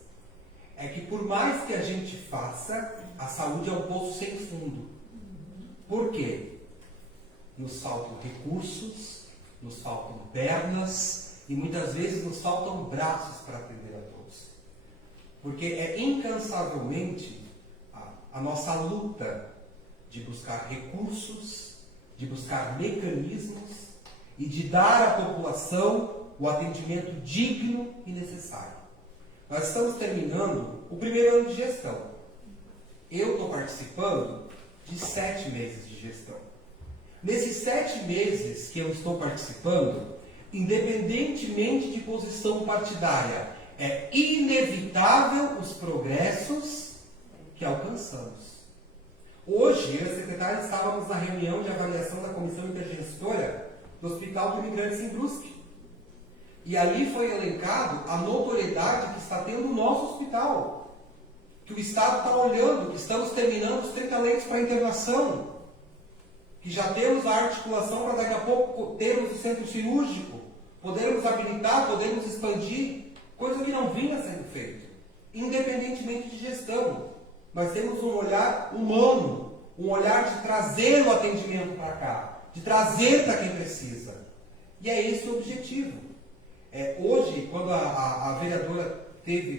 é que por mais que a gente faça, a saúde é um poço sem fundo. Por quê? Nos faltam recursos, nos faltam pernas e muitas vezes nos faltam braços para atender a todos. Porque é incansavelmente a nossa luta de buscar recursos, de buscar mecanismos e de dar à população o atendimento digno e necessário. Nós estamos terminando o primeiro ano de gestão. Eu estou participando de 7 meses de gestão. Nesses 7 meses que eu estou participando, independentemente de posição partidária, é inevitável os progressos que alcançamos. Hoje, eu e a secretária estávamos na reunião de avaliação da Comissão Intergestora do Hospital do Imigrante em Brusque. E ali foi elencado a notoriedade que está tendo o nosso hospital. Que o Estado está olhando, que estamos terminando os 30 leitos para internação. Que já temos a articulação para daqui a pouco termos o centro cirúrgico. Podermos habilitar, podermos expandir. Coisa que não vinha sendo feita. Independentemente de gestão. Nós temos um olhar humano. Um olhar de trazer o atendimento para cá. De trazer para quem precisa. E é esse o objetivo. Hoje, quando a vereadora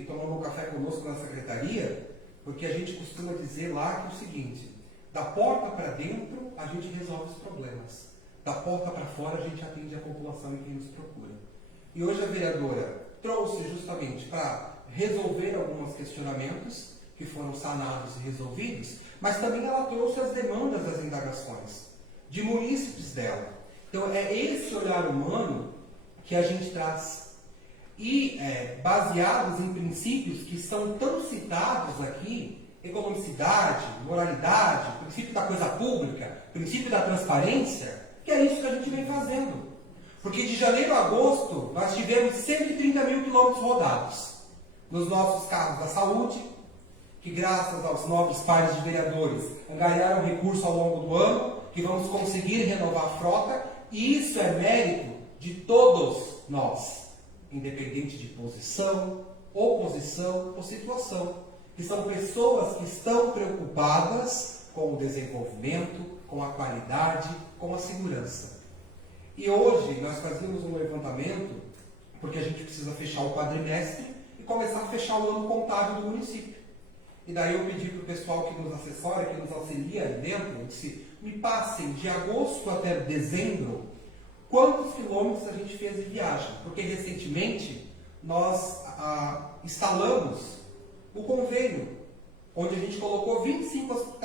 tomou um café conosco na secretaria, porque a gente costuma dizer lá que é o seguinte, da porta para dentro a gente resolve os problemas, da porta para fora a gente atende a população e quem nos procura. E hoje a vereadora trouxe justamente para resolver alguns questionamentos que foram sanados e resolvidos, mas também ela trouxe as demandas das indagações de munícipes dela. Então é esse olhar humano que a gente traz. E baseados em princípios que são tão citados aqui, economicidade, moralidade, princípio da coisa pública, princípio da transparência, que é isso que a gente vem fazendo. Porque de janeiro a agosto, nós tivemos 130 mil quilômetros rodados nos nossos carros da saúde, que graças aos nobres pares de vereadores angariaram recurso ao longo do ano, que vamos conseguir renovar a frota, e isso é mérito de todos nós, independente de posição, oposição ou situação, que são pessoas que estão preocupadas com o desenvolvimento, com a qualidade, com a segurança. E hoje nós fazíamos um levantamento, porque a gente precisa fechar o quadrimestre e começar a fechar o ano contábil do município. E daí eu pedi para o pessoal que nos assessora, que nos auxilia ali dentro, eu disse, me passem de agosto até dezembro, quantos quilômetros a gente fez de viagem? Porque recentemente nós instalamos o convênio, onde a gente colocou 25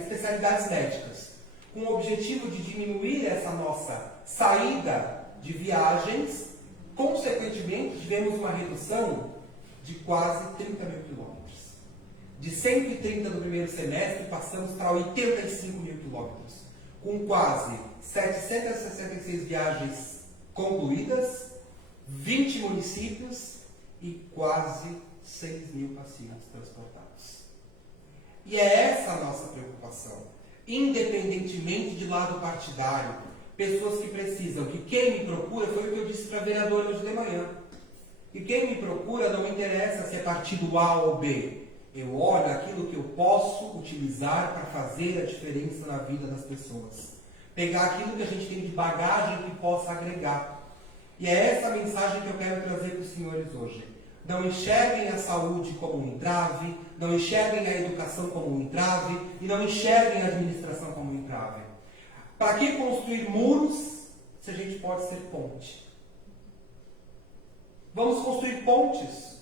especialidades médicas, com o objetivo de diminuir essa nossa saída de viagens. Consequentemente, tivemos uma redução de quase 30 mil quilômetros. De 130 no primeiro semestre, passamos para 85 mil quilômetros, com quase 766 viagens concluídas, 20 municípios e quase 6 mil pacientes transportados. E é essa a nossa preocupação, independentemente de lado partidário, pessoas que precisam, que quem me procura, foi o que eu disse para a vereadora hoje de manhã, e quem me procura não me interessa se é partido A ou B, eu olho aquilo que eu posso utilizar para fazer a diferença na vida das pessoas. Pegar aquilo que a gente tem de bagagem que possa agregar. E é essa a mensagem que eu quero trazer para os senhores hoje. Não enxerguem a saúde como um entrave, não enxerguem a educação como um entrave e não enxerguem a administração como um entrave. Para que construir muros se a gente pode ser ponte? Vamos construir pontes,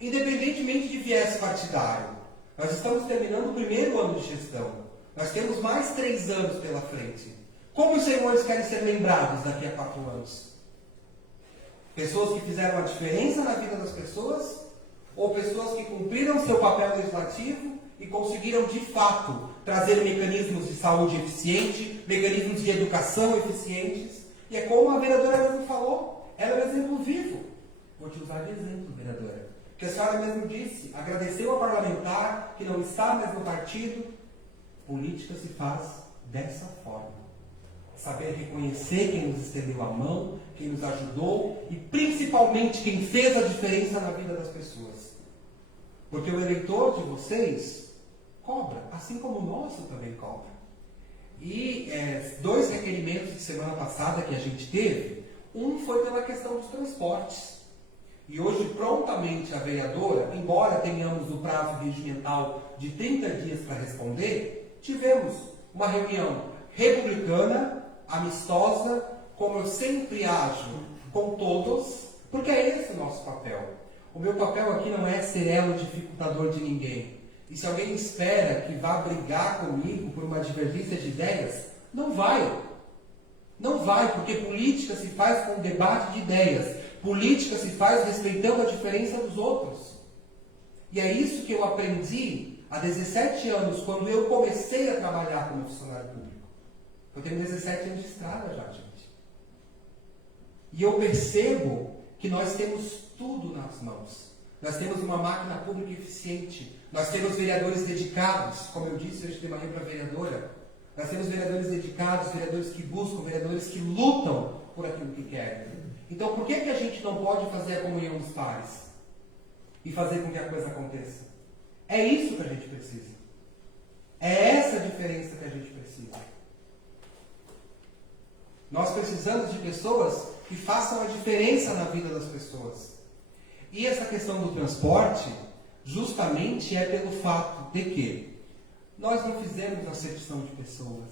independentemente de viés partidário. Nós estamos terminando o primeiro ano de gestão. Nós temos mais 3 anos pela frente. Como os senhores querem ser lembrados daqui a 4 anos? Pessoas que fizeram a diferença na vida das pessoas? Ou pessoas que cumpriram seu papel legislativo e conseguiram, de fato, trazer mecanismos de saúde eficiente, mecanismos de educação eficientes? E é como a vereadora mesmo falou, ela é um exemplo vivo. Vou te usar de exemplo, vereadora. Porque a senhora mesmo disse, agradeceu ao parlamentar que não está mais no partido. Política se faz dessa forma. Saber reconhecer quem nos estendeu a mão, quem nos ajudou e principalmente quem fez a diferença na vida das pessoas. Porque o eleitor de vocês cobra, assim como o nosso também cobra. E 2 requerimentos de semana passada que a gente teve, um foi pela questão dos transportes. E hoje, prontamente, a vereadora, embora tenhamos o prazo regimental de 30 dias para responder, tivemos uma reunião republicana, amistosa, como eu sempre ajo com todos, porque é esse o nosso papel. O meu papel aqui não é ser elo dificultador de ninguém. E se alguém espera que vá brigar comigo por uma divergência de ideias, não vai. Não vai, porque política se faz com debate de ideias. Política se faz respeitando a diferença dos outros. E é isso que eu aprendi há 17 anos, quando eu comecei a trabalhar como funcionário público. Eu tenho 17 anos de estrada já, gente. E eu percebo que nós temos tudo nas mãos. Nós temos uma máquina pública eficiente. Nós temos vereadores dedicados, como eu disse hoje de manhã para a vereadora. Nós temos vereadores dedicados, vereadores que buscam, vereadores que lutam por aquilo que querem. Então, por que a gente não pode fazer a comunhão dos pares? E fazer com que a coisa aconteça? É isso que a gente precisa. É essa a diferença que a gente precisa. Nós precisamos de pessoas que façam a diferença na vida das pessoas. E essa questão do transporte, justamente é pelo fato de que nós não fizemos acepção de pessoas.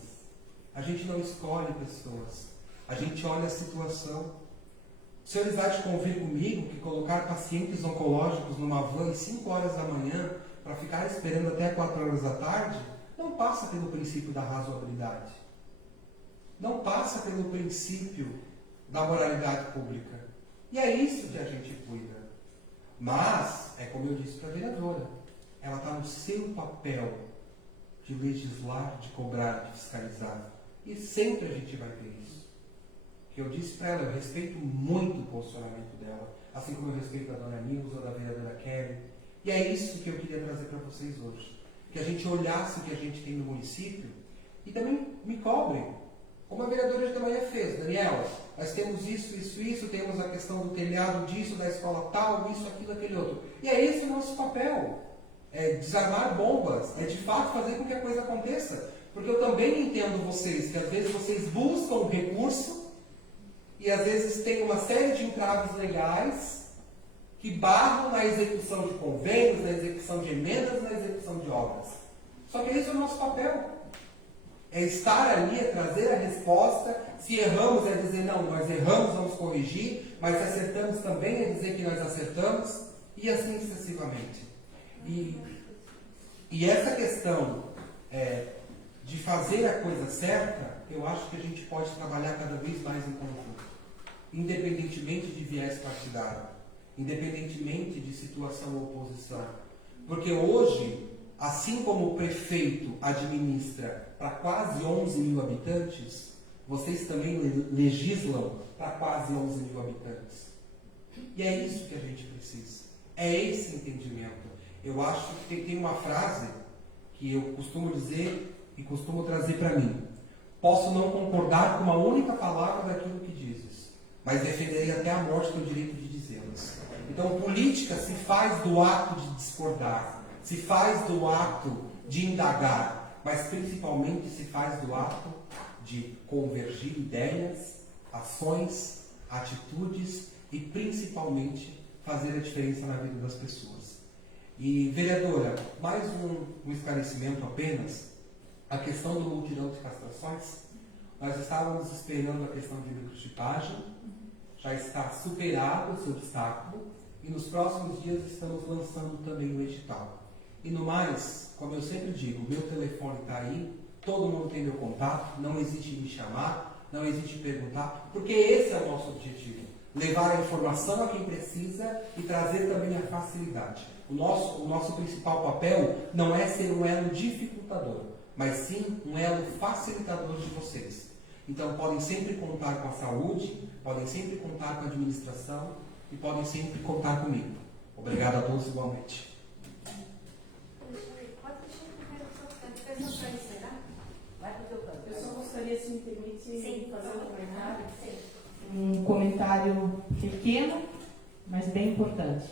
A gente não escolhe pessoas. A gente olha a situação. O senhor vai te convir comigo que colocar pacientes oncológicos numa van às 5 horas da manhã para ficar esperando até 4 horas da tarde não passa pelo princípio da razoabilidade. Não passa pelo princípio da moralidade pública. E é isso que a gente cuida. Mas, é como eu disse para a vereadora, ela está no seu papel de legislar, de cobrar, de fiscalizar. E sempre a gente vai ter isso. Que eu disse para ela, eu respeito muito o posicionamento dela, assim como eu respeito a dona Nilza, da vereadora Kelly. E é isso que eu queria trazer para vocês hoje. Que a gente olhasse o que a gente tem no município e também me cobrem. Como a vereadora de manhã fez, Daniel, nós temos isso, temos a questão do telhado disso, da escola tal, isso, aquilo, aquele outro. E é esse o nosso papel. É desarmar bombas, é de fato fazer com que a coisa aconteça. Porque eu também entendo vocês, que às vezes vocês buscam um recurso e às vezes tem uma série de entraves legais que barram na execução de convênios, na execução de emendas, na execução de obras. Só que esse é o nosso papel. É estar ali, é trazer a resposta. Se erramos, é dizer, não, nós erramos, vamos corrigir, mas se acertamos também, é dizer que nós acertamos, e assim sucessivamente. E essa questão de fazer a coisa certa, eu acho que a gente pode trabalhar cada vez mais em conjunto, independentemente de viés partidário, independentemente de situação ou oposição. Porque hoje, assim como o prefeito administra para quase 11 mil habitantes, vocês também legislam para quase 11 mil habitantes. E é isso que a gente precisa. É esse entendimento. Eu acho que tem uma frase que eu costumo dizer e costumo trazer para mim. Posso não concordar com uma única palavra daquilo que dizes, mas defenderei até a morte do direito de dizê-las. Então, política se faz do ato de discordar, se faz do ato de indagar, mas principalmente se faz do ato de convergir ideias, ações, atitudes e principalmente fazer a diferença na vida das pessoas. E, vereadora, mais um esclarecimento apenas. A questão do multirão de castrações, nós estávamos esperando a questão de microchipagem, já está superado esse obstáculo e nos próximos dias estamos lançando também o edital. E no mais, como eu sempre digo, o meu telefone está aí, todo mundo tem meu contato, não hesite em me chamar, não hesite em perguntar, porque esse é o nosso objetivo. Levar a informação a quem precisa e trazer também a facilidade. O nosso principal papel não é ser um elo dificultador, mas sim um elo facilitador de vocês. Então podem sempre contar com a saúde, podem sempre contar com a administração e podem sempre contar comigo. Obrigado a todos igualmente. Eu só gostaria, se me permite, Sim, fazer por um favor. comentário. Sim. Um comentário pequeno, mas bem importante.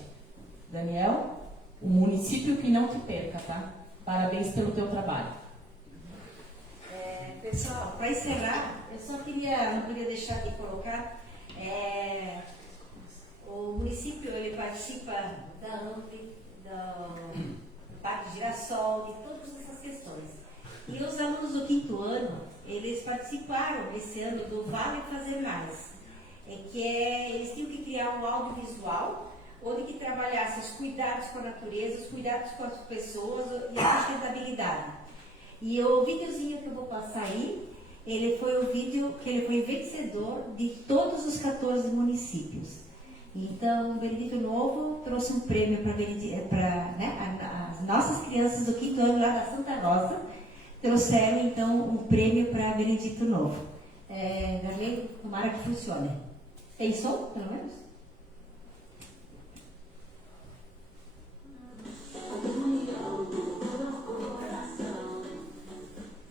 Daniel, o município que não te perca, tá? Parabéns pelo teu trabalho. Pessoal, para encerrar, eu só não queria deixar de colocar, o município ele participa da AMP, do Parque Girassol, de todas essas questões. E os alunos do 5º ano, eles participaram esse ano do Vale Fazer Mais, eles tinham que criar um audiovisual, onde que trabalhasse os cuidados com a natureza, os cuidados com as pessoas e a sustentabilidade. E o videozinho que eu vou passar aí, ele foi o vídeo que ele foi vencedor de todos os 14 municípios. Então, o Benedito Novo trouxe um prêmio para as nossas crianças do 5º ano lá da Santa Rosa, trouxeram então um prêmio para Benedito Novo. Darley, tomara que funcione. Tem som, pelo menos?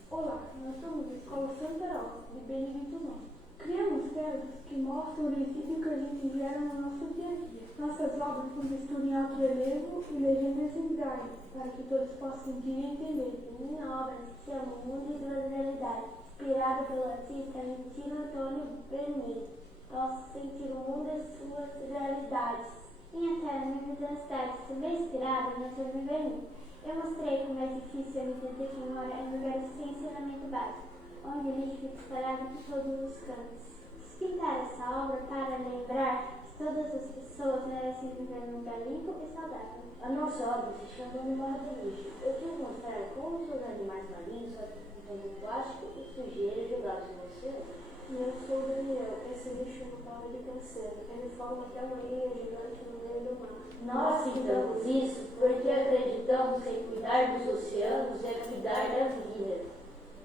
Olá, nós somos a Escola Santa Rosa, de Benedito Novo. Criamos telas que mostram o princípio que a gente gera no nosso dia a dia. Nossas obras contexturam em alto relevo e legendas em braille, para que todos possam sentir e entender. Minha obra se chama O Mundo e Suas Realidades, inspirada pelo artista argentino Antônio Vernier. Posso sentir o mundo e suas realidades. Minha tela me transparece, também inspirada no Antônio Vernier. Eu mostrei como é difícil a vida de memória em lugares sem ensinamento básico, onde o lixo fica espalhado por todos os cantos. Quis pintar essa obra para lembrar que todas as pessoas merecem viver num lugar limpo e saudável. A nossa obra se chama Memória do Lixo. Eu quis mostrar como os animais marinhos contêm plástico e sujeira jogados no oceano. Eu sou o Daniel, esse lixo não para de crescer. Ele forma até uma ilha gigante no meio do mar. Nós citamos isso porque acreditamos que cuidar dos oceanos é cuidar da vida.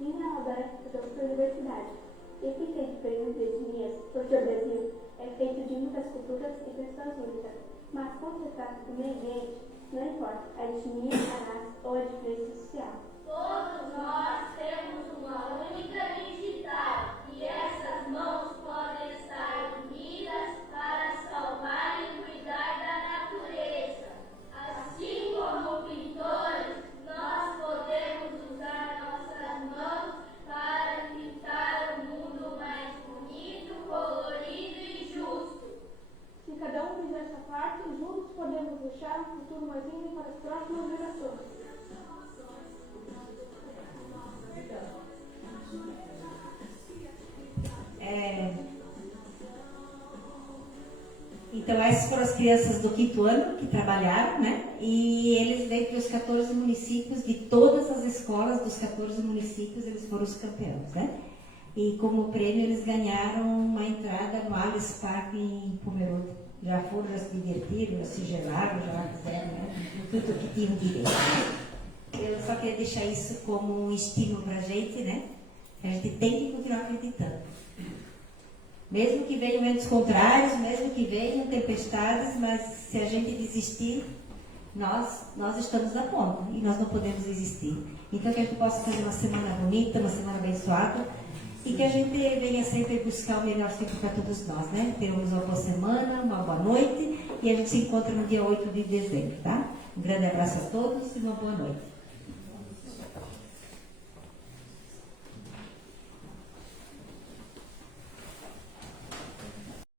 Minha obra é sobre diversidade. Eu fiquei de perguntas etnias, porque o Brasil é feito de muitas culturas e pessoas únicas. Mas quando se trata do meio ambiente, não importa a etnia, a raça ou a diferença social. Todos nós temos uma única identidade e essas mãos podem estar unidas para salvar e cuidar da natureza. Assim como pintores, nós podemos usar nossas mãos para pintar um mundo mais bonito, colorido e justo. Se cada um fizer essa parte, juntos podemos deixar um futuro mais lindo para as próximas gerações. Então, essas foram as crianças do 5º ano que trabalharam, né? E eles, dentre os 14 municípios, de todas as escolas dos 14 municípios, eles foram os campeões, né? E como prêmio, eles ganharam uma entrada no Alice Park em Pomerode. Já foram, já se divertiram, já se gelaram, já fizeram, né? Tudo o que tinham direito. Eu só queria deixar isso como um estímulo para a gente, né? A gente tem que continuar acreditando. Mesmo que venham ventos contrários, mesmo que venham tempestades, mas se a gente desistir, nós estamos na ponta e nós não podemos desistir. Então que a gente possa fazer uma semana bonita, uma semana abençoada e que a gente venha sempre buscar o melhor sempre para todos nós, né? Teremos uma boa semana, uma boa noite e a gente se encontra no dia 8 de dezembro, tá? Um grande abraço a todos e uma boa noite.